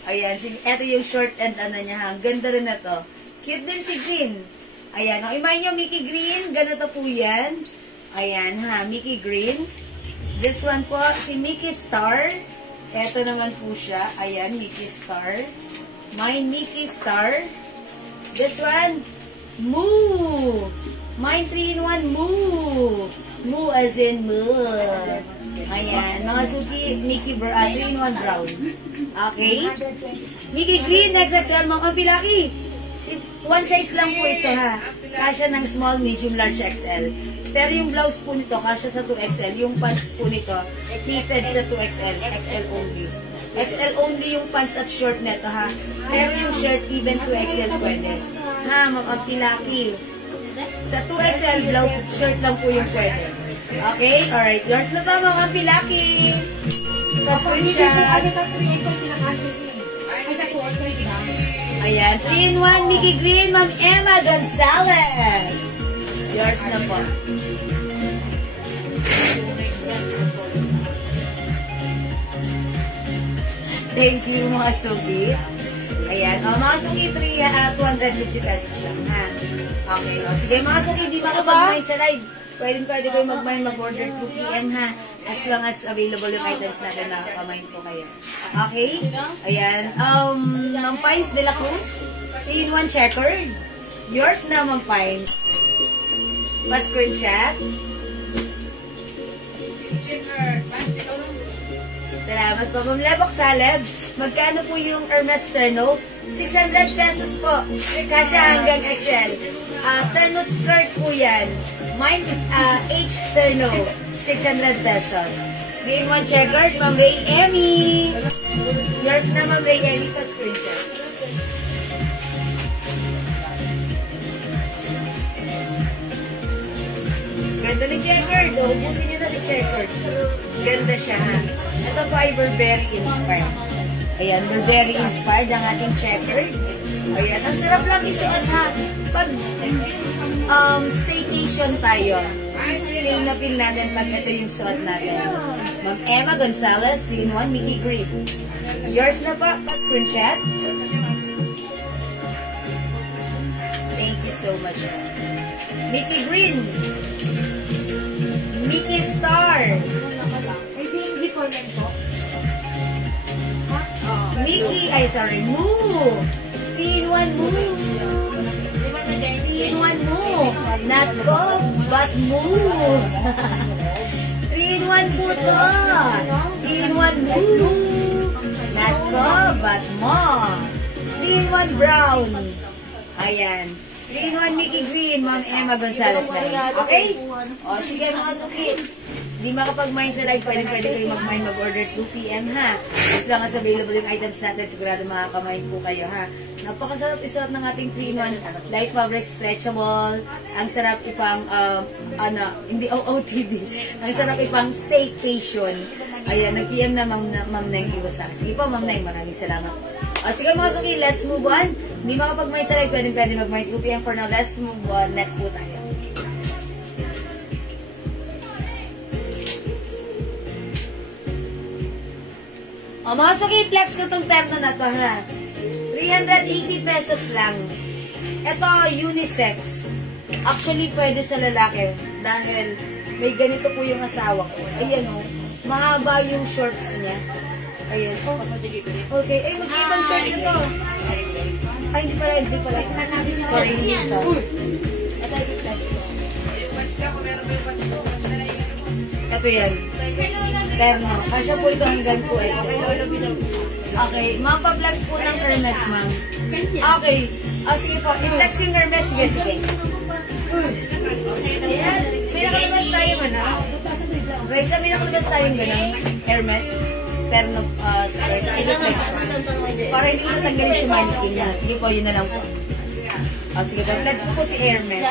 Ayan, eto yung short and ano niya, ha. Ganda rin na to. Cute din si Green. Ayan, imagine nyo, Mickey Green. Ganito po yan. Ayan, ha, Mickey Green. This one po, si Mickey Star. Eto naman po siya. Ayan, Mickey Star. Mine, Mickey Star. This one, Moo. Mine 3-in-1 Moo. Moo as in Moo. Ayan, mga suki, Mickey 3-in-1 Brown. Okay? Mickey Green, XXL, mga kapilaki. One size lang po ito, ha. Kasya ng small, medium, large, XL. Pero yung blouse po nito, kasya sa 2XL. Yung pants po nito, fitted sa 2XL. XL only. XL only yung pants at short nito, ha. Pero yung shirt, even 2XL pwede. Ha, mga kapilaki. Sa 2XL blouse, shirt lang po yung pwede. Okay? Alright. Yours na ba, mga pilaki? Tapos po siya. Kasi sa 3XL pinakasin. Ay, sa 4. Ayan, 3-in-1 Mickey Green, Ma'am Emma Gonzalez. Yours na po. Thank you, mga suki. Ayan, mga suki, 250 pesos lang, ha? Okay, sige, mga suki, di makapag-mind sa live. Pwede kayo mag-mind, mag-order 2 p.m. ha? As long as available yung items natin na kamain po kayo. Okay? Ayan. Ma'am Pines de la Cruz, 3-in-1 checkered. Yours na, Ma'am Pines. Pa-screenshot. Salamat po. Ma'am Lebok Saleb, magkano po yung Hermes Terno? 600 pesos po. Kasya hanggang XL. Terno skirt po yan. Mine, H Terno, 600 pesos. Green 1 checkered, Ma'am Ray Emmy. Yours na, Ma'am Ray Emmy, pa-screenshot. Ganda ni checkered. Ubusin nyo na si checkered. Ganda siya, ha? Ito po ay Burberry inspired. Ayan, Burberry inspired ang ating checkered. Ayan, ang sarap lang isuot, ha? Pag staycation tayo, feel na feel natin pag ito yung suot natin. Ma'am Emma Gonzalez, 3-in-1 Mickey Green. Yours na po, pa-screenshot. Thank you so much. Mickey Green. Mickey Star. Mickey, Moo. 3-in-1 Moo. 3-in-1 Moo. Not go, but Moo. 3-in-1 Moo to. 3-in-1 Moo. Not go, but Mo. 3-in-1 Brown. Ayan. 3-in-1 Mickey Green, Ma'am Emma Gonzalez na rin. Okay? O, sige mga suki. Hindi makapag-mine sa live, pwede kayo mag-mine, mag-order 2 p.m. ha. As long as available yung items natin, sigurado makaka-mine po kayo ha. Napakasarap isuot ng ating 3-in-1 light fabric stretchable. Ang sarap ipang, hindi OOTD. Ang sarap ipang staycation. Ayan, nag-PM na Ma'am Neng Iwasak. Sige po, Ma'am Neng, maraming salamat. O, sige mga suki, let's move on. Hindi makapag-mine sa live, pwede mag-mine 2 p.m. for now. Let's move on. Next po tayo. O, mga suki, flex ko itong terno na to, ha? 380 pesos lang. Ito, unisex. Actually, pwede sa lalaki. Dahil may ganito po yung asawa ko. Ayan o. Mahaba yung shorts niya. Ayan. Oh. Okay. Eh, mag-ibang short ito. Ay, hindi pala. Sorry, hindi ito. Ito yan. Terno. Kasya po ito hanggang 2S. Okay. Mapaplex po ng Hermes, ma'am. Okay. Sige po. I-flex ko yung Hermes. Sige. Ayan. May nakalabas tayo man, ha? Raisa, may nakalabas tayong gano'n. Hermes. Terno skirt. I-flex po. Para hindi ko natanggalin si mannequin niya. Sige po, yun na lang po. Sige po. Flex po si Hermes.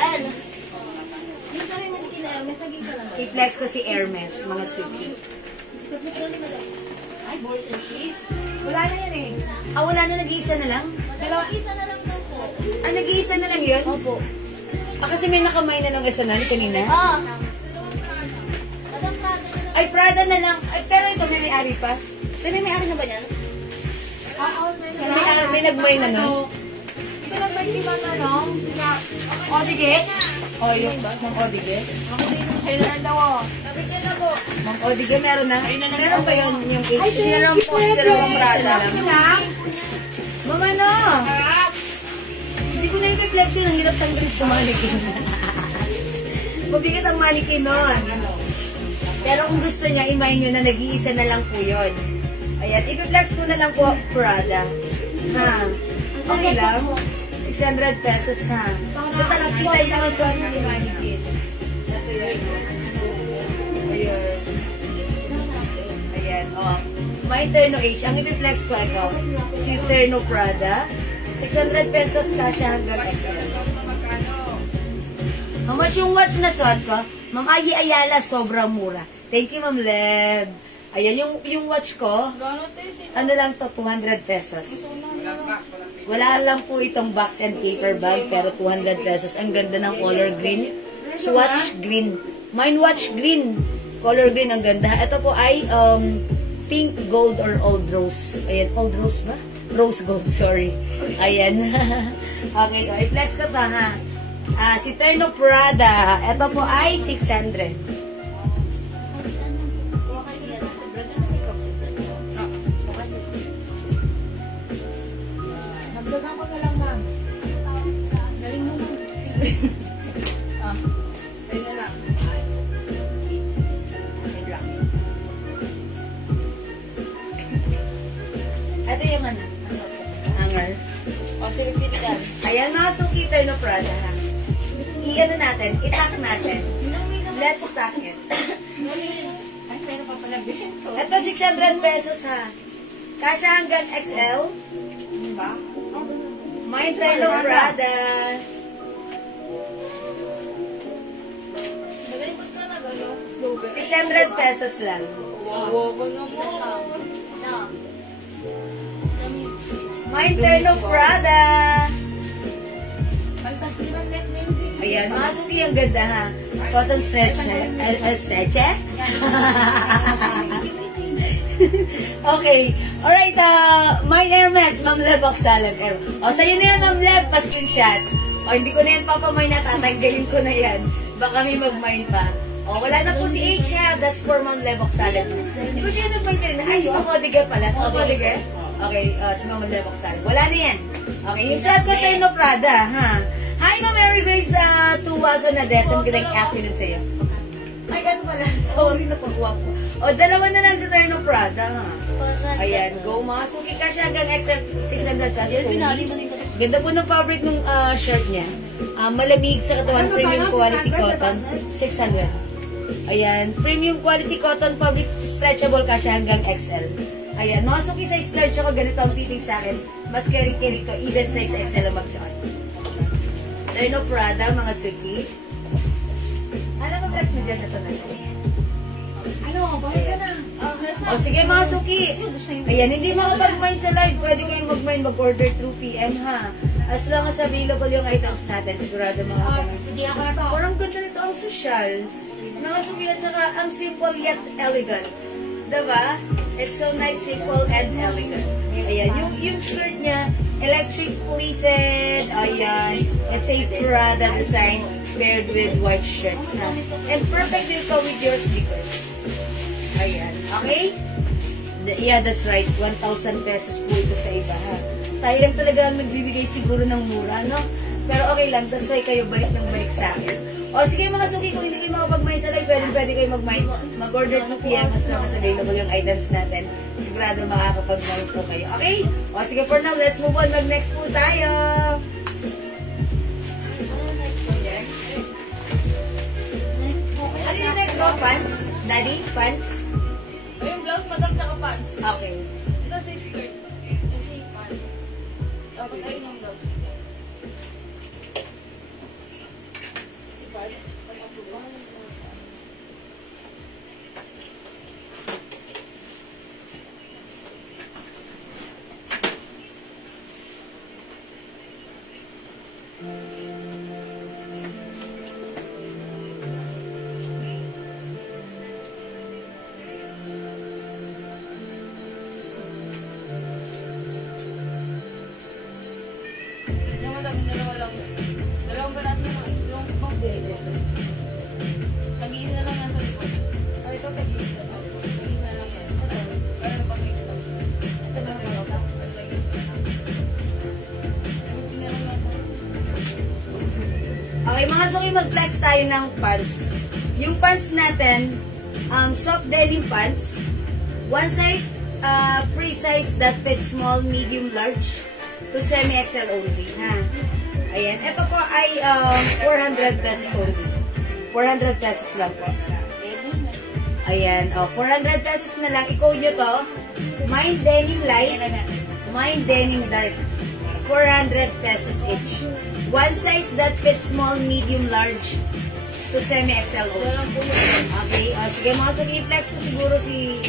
I-flex ko si Hermes, mga suki. Ay, balls and cheese. Wala na yan eh. Wala na, nag-iisa na lang? Isa na lang po. Nag-iisa na lang yun? Opo. Kasi may nakamay na nung isa na kanina. Ay, Prada na lang. Ay, pero ito, may may-ari pa. May may-ari na ba yan? May nagmay na nun? Ito lang ba si Mata, no? Odige? Yung ba? Mang Odige? Sa'yo na daw, oh. Nabigyan na po. Mang Odige, meron na? Meron pa yun yung case? Ay, Sila lang po. Sila lang Prada. Mama, no? Hindi ko na yung flex yun. Ang hirap tanggalin sa mannequin. Mabigat ang mannequin nun. Pero kung gusto niya, imayin nyo na nag-iisa na lang po yun. Ayan, i-flex ko na lang po Prada. Ha? Okay lang? 600 pesos, ha? Punta lang kita yung mga sa aking mannequin. Ito yan. Ayan, My Terno H. Ang i-flex ko ito, si Terno Prada. 600 pesos kasya hanggang XL. How much yung watch na suot ko? Ma'am Ayi Ayala, sobrang mura. Thank you, Ma'am Leb. Ayan, yung watch ko, Gano'n tayo ano lang to, 200 pesos. Wala lang po itong box and paper bag, pero 200 pesos. Ang ganda ng color green. Swatch green. Mine watch green. Color green, ang ganda. Ito po ay pink gold or old rose. Ayan, old rose ba? Rose gold, sorry. Ayan. Okay, i-flex ko pa ha. Si Terno Prada. Ito po ay 600. Nagdagan ko na lang, ma'am. Galing mo, ma'am. Ayun na lang. Ayun lang. Ito yung ano? Hanger. O, silip-silip yan. Ayan, mga suki Terno Prada ha. I-ano natin, i-tack natin. Let's tack it. Ay, pero pa pala bento. Ito 600 pesos ha. Kasha hanggang XL. Diba? Mine Terno Prada. Nagalimot ka na gano'n. 600 pesos lang. Wow, ko naman. Mine Terno Prada. Baltas, di ba net na yung video? Ayan, mga suki ang ganda ha. Cotton stretch. Stretch eh? Okay. Alright, Mine Hermes, Ma'am Leb Oxalan. O, sa'yo na yan, Ma'am Leb, pa-screenshot. O, hindi ko na yan papamine na, tatanggalin ko na yan. Baka may mag-mine pa. O, wala na po si H ha. That's for Ma'am Leb Oxalan. Hindi ko siya nag-mine rin. Ay, si Mapodiga pala. Si Mapodiga? Okay, si Ma'am Leb Oxalan. Wala na yan. Okay, yung set ko Terno Prada, ha? Hi, Ma'am Mary Grace, Tuwaso na Desam. Good afternoon sa'yo. Ay, ganun pala. Sorry, napakuha ko. O, dalawa na lang sa Terno Prada, ha? Ayan, go mga suki ka siya hanggang XL 600 pesos. Ganda po ng fabric ng shirt niya. Malamig sa katawan, premium quality cotton, 600. Ayan, premium quality cotton fabric, stretchable ka siya hanggang XL. Ayan, mga suki size large ako, ganito ang fitting sa akin. Mas carry to, even size XL ang magsuot. Terno Prada, mga suki. Ano ba flex mo dyan na ito na ito? Ano, bakit ka na? O sige mga suki. Ayan, hindi makapag-mine sa live. Pwede kayong mag-mine, mag-order through PM ha. As long as available yung items natin, sigurado mga kapag. Sige, ako na to. Parang ganda nito ang social. Mga suki at saka ang simple yet elegant. Diba? It's so nice, simple, and elegant. Ayan, yung skirt niya, electric pleated. Ayan, it's a Prada design paired with white shirts. Ha? And perfect will go with your sneakers. Ayan, okay? Yeah, that's right. 1,000 pesos po ito sa iba, ha? Tayo lang talaga ang nagbibigay siguro ng mura, no? Pero okay lang, that's why kayo balik ng balik sa akin. O sige mga suki, kung hindi kayo makapag-mine sa live, pwede kayo mag-mine. Mag-order po PM as long as available yung items natin. Sigurado makakapag-mine po kayo. Okay? O sige, for now, let's move on. Mag-next po tayo. Ano yung next ko? Pants? Daddy? Pants? Yung blouse, madam, tsaka pants. Okay. Ito si skirt. Ito si pants. Tapos ayun yung blouse. Si pants. Yung madam, dalawa lang. Dalawang balat na lang. Yung pang Tagin na lang yan sa likod. Ay, ito pag-ibig. Tagin na lang yan. Pero pag-mix lang. Ito na lang. Okay, mga suki, mag-flex tayo ng pants. Yung pants natin, soft denim pants. One size, free size that fits small, medium, large to semi-XL only. Ha? Ayan. Ito po ay 400 pesos only. 400 pesos lang po. Ayan. 400 pesos na lang. I-code nyo to. Mine denim light. Mine denim dark. 400 pesos each. One size that fits small, medium, large to semi-XL only. Wala lang po yun. Okay, sige mga suki, i-flex ko siguro si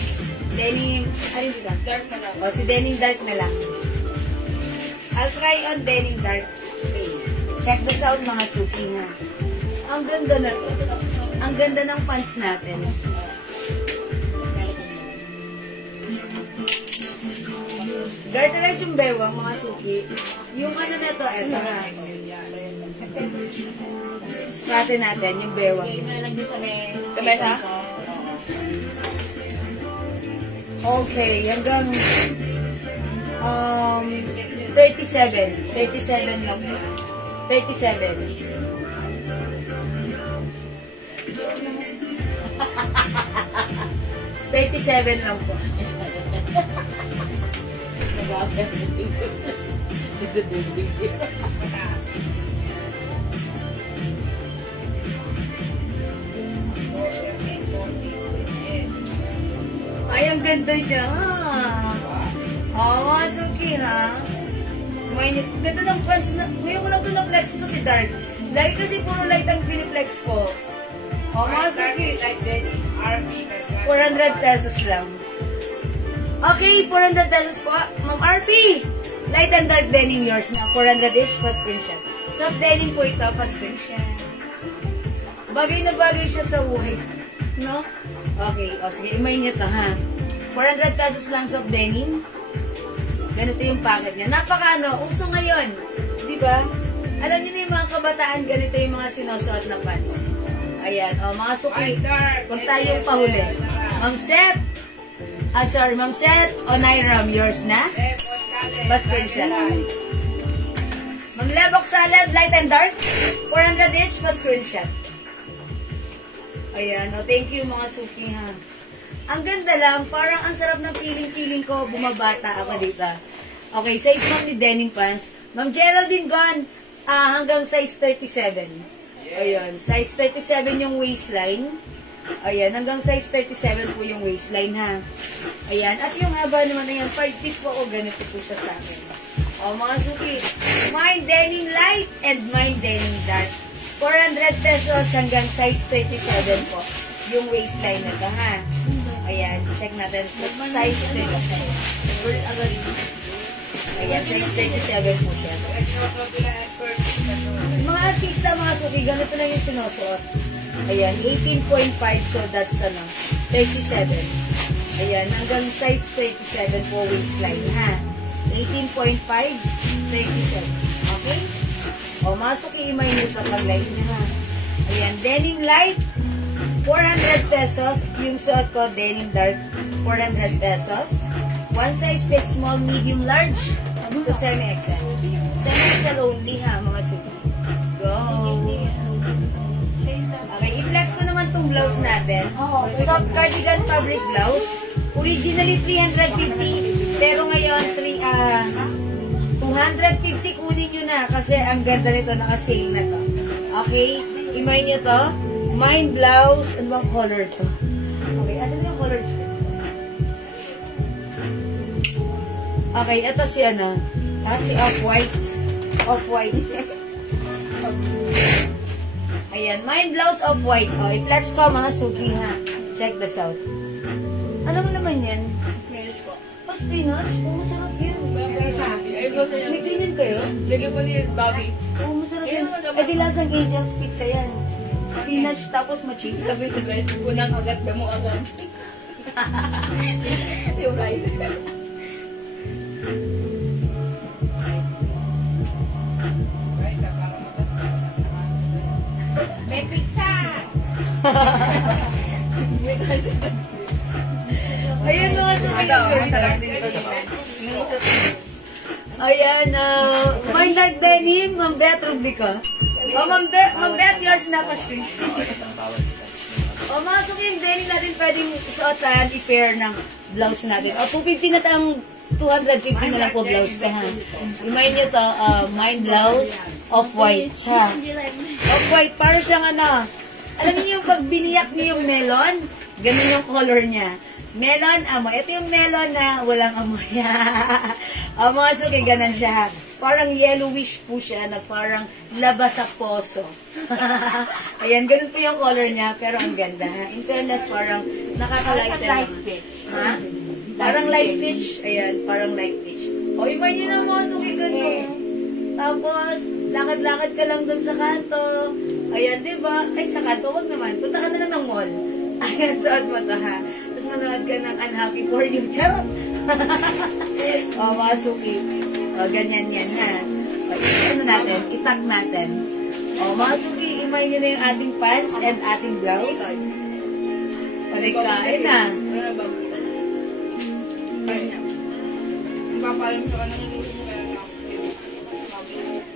denim, alin dito? Dark na lang. Si denim dark na lang. I'll try on denim dark. Okay. Check this out mga suki ha. Ang ganda na to. Ang ganda ng pants natin. Garterize yung bewang mga suki. Yung ano na to, eto ha. Pati natin yung bewang. Kamesa? Okay, hanggang 37. 37 lang po. 37. $37 lang po. Ay, ang ganda niya. Oh, Suki, ha? May ganda ng pants na. Ngayon ko lang ito na-flex ko si Dark. Lagi kasi puro light ang piniflex ko. Oh, Suki. $400 lang. Okay, $400 po. Ma'am RP, light and dark denim yours na. 400-ish, pa-screenshot. Soft denim po ito, pa-screenshot. Bagay na bagay siya sa white. No? Okay, o sige, imay niyo to ha. $400 lang soft denim. Ganito yung packet niya. Napaka uso ngayon. Di ba? Alam niyo na yung mga kabataan, ganito yung mga sinusuot na pants. Ayan, o mga suki. Huwag tayong pahuli. Ma'am Seth. Ma'am Seth o Nairam, yours na? Pa-screenshot. Ma'am Lebok Salad, light and dark. 400 each, pa-screenshot. Ayan, o thank you mga suki ha. Ang ganda lang, parang ang sarap ng feeling ko, bumabata ako dito. Okay, size ma'am ni denim pants. Ma'am Geraldine Gon, hanggang size 37. Ayan, size 37 yung waistline. Ayan, hanggang size 37 po yung waistline ha. Ayan, at yung haba naman na yan, 5 feet po o ganito po siya sa akin. O mga suki, mine denim light and mine denim dark. $400 hanggang size 37 po yung waistline na ito ha. Ayan, check natin size 37. Ayan, size 37 po siya. Mga artista, mga suki, ganito lang yung sinusuot. Ayan, 18.5, so that's 37. Ayan, hanggang size 37 po waistline ha. 18.5, 37. Okay? O, masok i-imay nyo sa pag-light niya ha. Ayan, denim light, $400. Yung suot ko, denim dark, $400. One size fit, small, medium, large, to semi-XL. Semi-XL only ha, mga suki. Go! Okay, i-flex ko naman tong blouse natin. Soft cardigan fabric blouse. Originally, $350. Pero ngayon, $250 kunin nyo na kasi ang ganda nito, naka-sale na to. Okay? Imay nyo to. Mine blouse. Ano bang color to? Okay, asan yung color to? Okay, ito si si off-white. Off-white. Ayan, mine blouse off-white. O, i-flex ko mga suki ha. Check this out. Alam mo naman yan? Spanish po. Oh, spinach? Oh, masarap yun. May ganyan kayo? Lagyan po ni Bobby. Oh, masarap yun. Eh, di lasang Angel's Pizza yan. Spinach tapos ma-cheese. Sabi ko, guys, unang agad na mo agad. Yung rice. May pizza! Ayun mga Masarap suki. din ito. Ayan, mine dark denim, Ma'am Beth Rubica. O, Ma'am Beth, yours na pa-screenshot. O, mga suki, yung denim natin pwedeng suotan, i-pair ng blouse natin. O, $250 na tayong $250 na lang po blouse ko, ha. Remind nyo to, mine blouse, off-white, ha. Off-white, para siyang alam niyo yung pag biniyak niyo yung melon, ganun yung color niya. Melon, amoy. Ito yung melon na walang amoy. O, mga suki, ganun siya, ha. Parang yellowish po siya na parang labas sa poso. Ayan, ganun po yung color niya, pero ang ganda. Ha? In fairness, parang nakaka-lighter Light naman. pitch. Ha? Parang light pitch. Ayan, parang light pitch. O, iba nyo na mga suki ganun. Tapos, lakad-lakad ka lang dun sa kanto. Ayan, di ba? Ay, sa kanto, wag naman. Punta ka na lang ng mall. Ayan, suot mo to, ha? Tapos manood ka ng Unhappy for You. Charot! O, mga suki. O, ganyan yan, ha? O, ano natin? Itak natin. O, mga suki, imay nyo na yung ating pants and ating blouse. Paligkain na.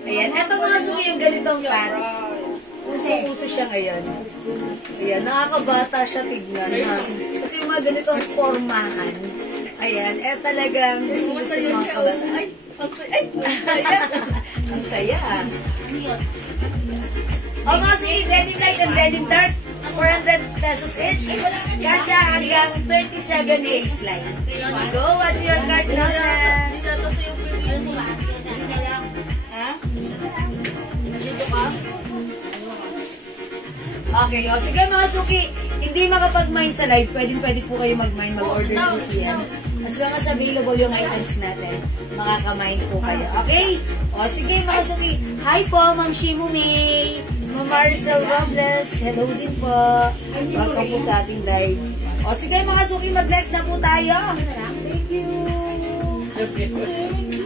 Ayan, eto mga suki yung ganitong pants. Puso-puso siya ngayon. Ayan, nakakabata siya tignan. Ha? Kasi yung mga ganitong formahan. Ayan, talagang gusto yung mga kabata. Ay, ang saya. O mga suki, denim light and denim dark. 400 pesos each. Kasya hanggang 37 waistline. Go at your card now na. Ha? Dito ka? Okay, o sige mga suki, hindi makapag-mine sa live, pwede po kayo mag-mine, mag-order po yan. As long as available yung items natin, makaka-mine po kayo. Okay? O sige mga suki, hi po, Ma'am Shimu May, Ma'am Maricel Robles, hello din po. Welcome po sa ating live. O sige mga suki, mag-next na po tayo. Thank you. Thank you.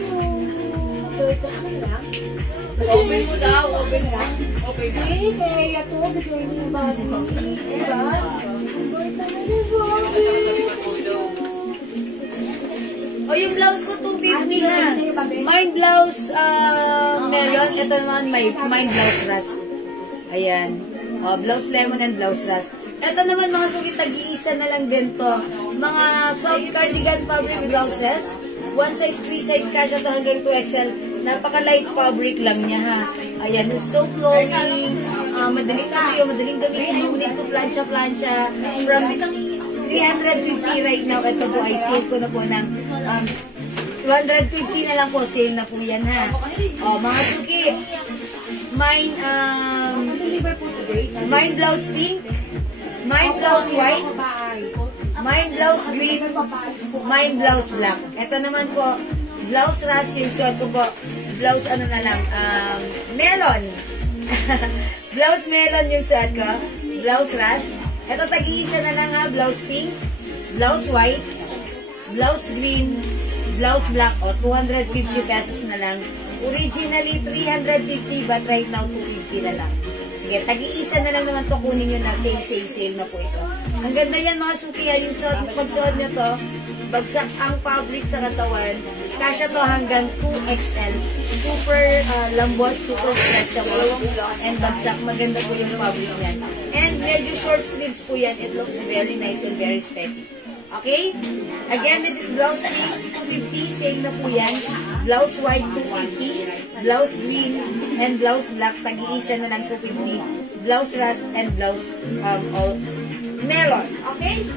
Open mo daw, open mo. Open mo. Kaya to, bigay niyo yung body. Diba? O yung blouse ko, 250 na. Mine blouse, melon. Ito naman, mine blouse rust. Ayan. O, blouse lemon and blouse rust. Ito naman mga suki, tag-iisa na lang din to. Mga soft cardigan fabric blouses. One size, free size, kasya to hanggang 2XL. Napaka-light fabric lang niya, ha. Ayan, it's so flowing. Madaling tuyo, madaling gamitin. No need to plancha-plancha. From 350 right now, ito po ay sale ko na po ng 250 na lang po. Sale na po yan, ha. O, mga suki, mine blouse pink, mine blouse white, mine blouse green, mine blouse black. Ito naman po, blouse rust yung suot ko po. Blouse ano na lang, melon. Blouse melon yung suot ko. Blouse rust. Ito tag-iisa na lang ha, blouse pink, blouse white, blouse green, blouse black. O, 250 pesos na lang. Originally, 350 but right now, 250 na lang. Sige, tag-iisa na lang naman to, kunin nyo na. Sale na po ito. Ang ganda yan mga suki ha, yung pagsuot nyo to, bagsak ang fabric sa katawan. Kasya to hanggang 2XL. Super lambot, super stretchable. And bagsak, maganda po yung fabric yan. And medyo short sleeves po yan. It looks very nice and very steady. Okay? Again, this is blouse pink, 250. Sale na po yan. Blouse white, 250. Blouse green and blouse black, tag-iisa na lang 250. Blouse rust and blouse melon. Okay?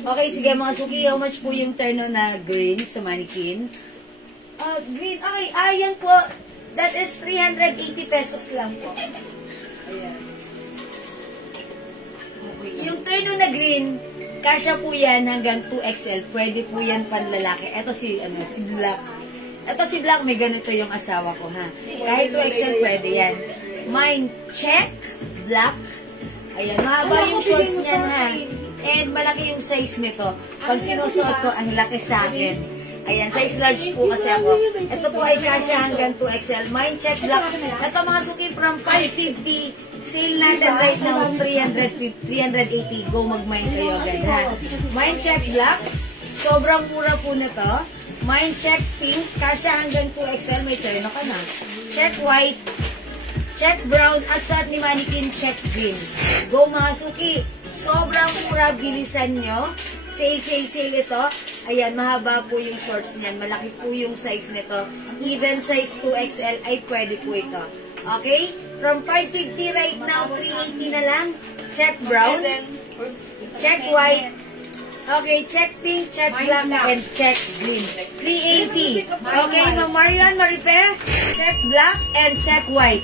Okay, sige mga suki, how much po yung terno na green sa mannequin? Green, okay, yan po. That is 380 pesos lang po. Ayan. Yung terno na green, kasya po yan hanggang 2XL. Pwede po yan panlalaki. Ito si Black. Ito si Black, may ganito yung asawa ko, ha. Kahit 2XL, pwede yan. Mine, check, black. Ayan, mahaba yung shorts niyan, ha. And malaki yung size nito. Pag sinusuot ko, ang laki sa akin. Ayan, size large po kasi ako. Ito po ay kasya hanggang 2XL. Mine check black. Ito mga suki from 550. Sale natin right now, 380. Go mag-mine kayo agad, ha. Mine check black. Sobrang mura po nito. Mine check pink. Kasya hanggang 2XL. May terno ka na. Check white. Check brown. At sa ni mannequin, check green. Go mga suki. Sobrang mura, bilisan nyo. Sale ito. Ayan, mahaba po yung shorts niyan. Malaki po yung size nito. Even size 2XL ay pwede po ito. Okay? From 550 right now, 380 na lang. Check brown. Check white. Okay, check pink, check black, and check green. 380. Okay, Ma'am Marian, Marife, check black and check white.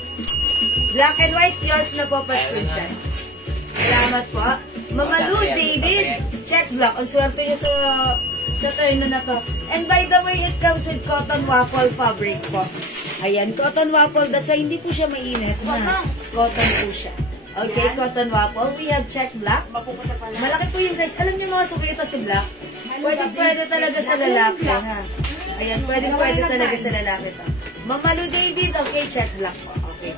Black and white, yours na po, pa-screenshot. Salamat po. Mama Lou, David, check black. Ang swerte niyo sa turn na to. And by the way, it comes with cotton waffle fabric po. Ayan, cotton waffle. That's why hindi po siya mainit. Ha? Cotton po siya. Okay, cotton waffle. We have check black. Malaki po yung size. Alam niyo mga suki, ito si black. Pwede talaga sa lalaki. Ha? Ayan, pwede talaga sa lalaki to. Mama Lou, David, okay, check black po. Okay.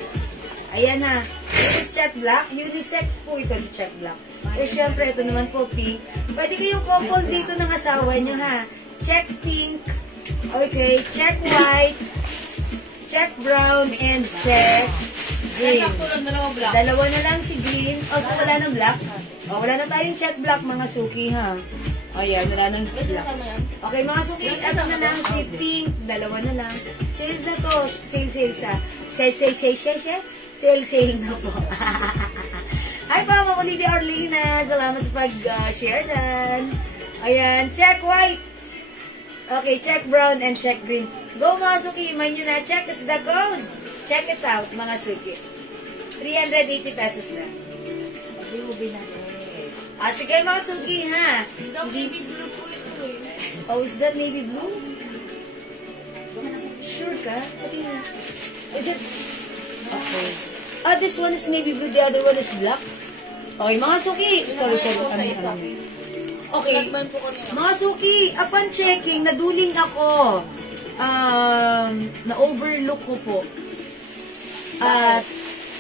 Ayan na. This is check black. Unisex po ito si check black. Eh, syempre, ito naman po pink. Pwede kayong couple dito ng asawa nyo, ha? Check pink. Okay. Check white. Check brown. And check green. Dalawa na lang si green. O, so wala ng black. O, wala na tayong check black, mga suki, ha? O, yan. Wala ng black. Okay, mga suki. Ito na lang si pink. Dalawa na lang. Sale na to. Sale sa. Sale na po. Hi po, Ma'am Olivia Orlina. Salamat sa pag-share dan. Ayan, check white. Okay, check brown and check green. Go mga suki, mind nyo na, check is the code. Check it out, mga suki. 380 pesos na. Pag-iubi na. Sige mga suki, ha? Navy blue po ito eh. Oh, is that navy blue? Sure ka? Tingnan. Is it? Okay. This one is navy blue, the other one is black. Okay, mga suki. Sorry. Okay. Mga suki, upon checking, naduling ako. Na-overlook ko po. At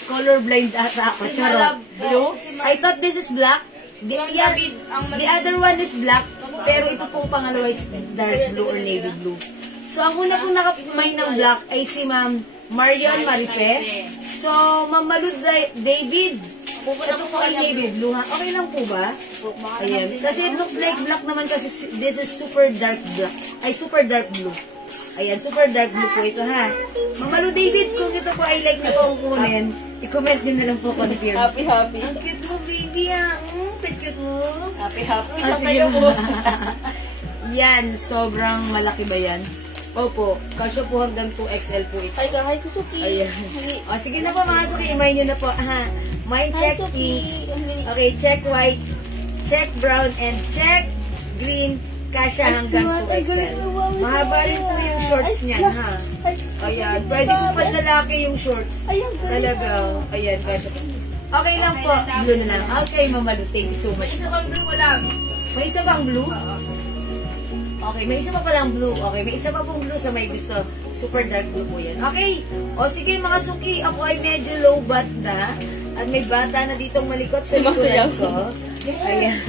colorblind ata ako. Charot. Blue? I thought this is black. The other one is black. Pero ito pong pangalawa is dark blue or navy blue. So, ang una pong nakamay ng black ay si Ma'am Marian Marife. So, Ma'am Malu David. Ito po ay navy blue, ha? Okay lang po ba? Ayan. Kasi it looks like black naman kasi this is super dark black. Ay, super dark blue. Ayan, super dark blue po ito, ha? Ma'am Malu David, kung ito po ay like na po kunin, i-comment din na lang po confirm. Happy. Ang cute mo, baby, ha? Cute mo. Happy. Sige mo. Yan, sobrang malaki ba yan? Opo, kasya po hanggang 2XL po ito. Hi, Kusuki. Ayan. O, sige na po mga suki, imay nyo na po. Ha? Mine check pink. Okay, check white, check brown, and check green. Kasya hanggang 2XL. Mahaba rin po yung shorts niyan, ha? Ayan, pwede po pa lalaki yung shorts. Talaga. Ayan, kasya po. Okay lang po. Blue na lang. Okay, Mama Lu, thank you so much. Isa pang blue wala. May isa pang blue? Okay, may isa pa palang blue. Okay, may isa pa pong blue sa may gusto. Super dark blue po yan. Okay. O sige mga suki, ako ay medyo low bat na. At may bata na ditong malikot sa likuran ko. Ayan.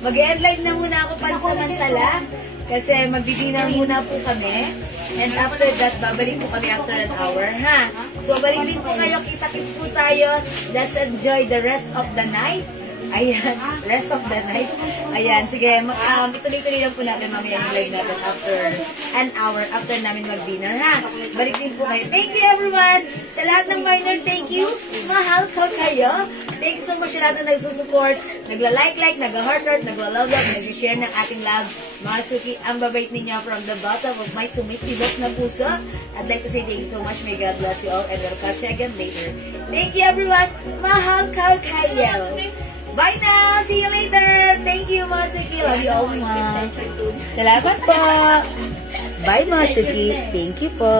Mag-end live na muna ako pansamantala. Kasi magdi-dinner muna po kami. And after that, babalik po kami after an hour, ha? So, balik din po kayo. Kita-kiss po tayo. Let's enjoy the rest of the night. Ayan, rest of the night. Ayan, sige, ituloy-tuloy lang po natin mamaya yung live natin after an hour, after namin mag-dinner, ha? Balik din po kayo. Thank you, everyone! Sa lahat ng minor, thank you. Mahal ko kayo. Thank you so much sa lahat na nagsusupport, nagla-like, nagla-heart, nagla-love, nag-share ng ating love. Mga suki, ang babait ninyo from the bottom of my tumitibok na puso. I'd like to say thank you so much. May God bless you all and we'll catch you again later. Thank you, everyone. Mahal ko kayo. Bye now! See you later! Thank you, mga suki. Love you all, ma. Salamat po! Bye, mga suki. Thank you po.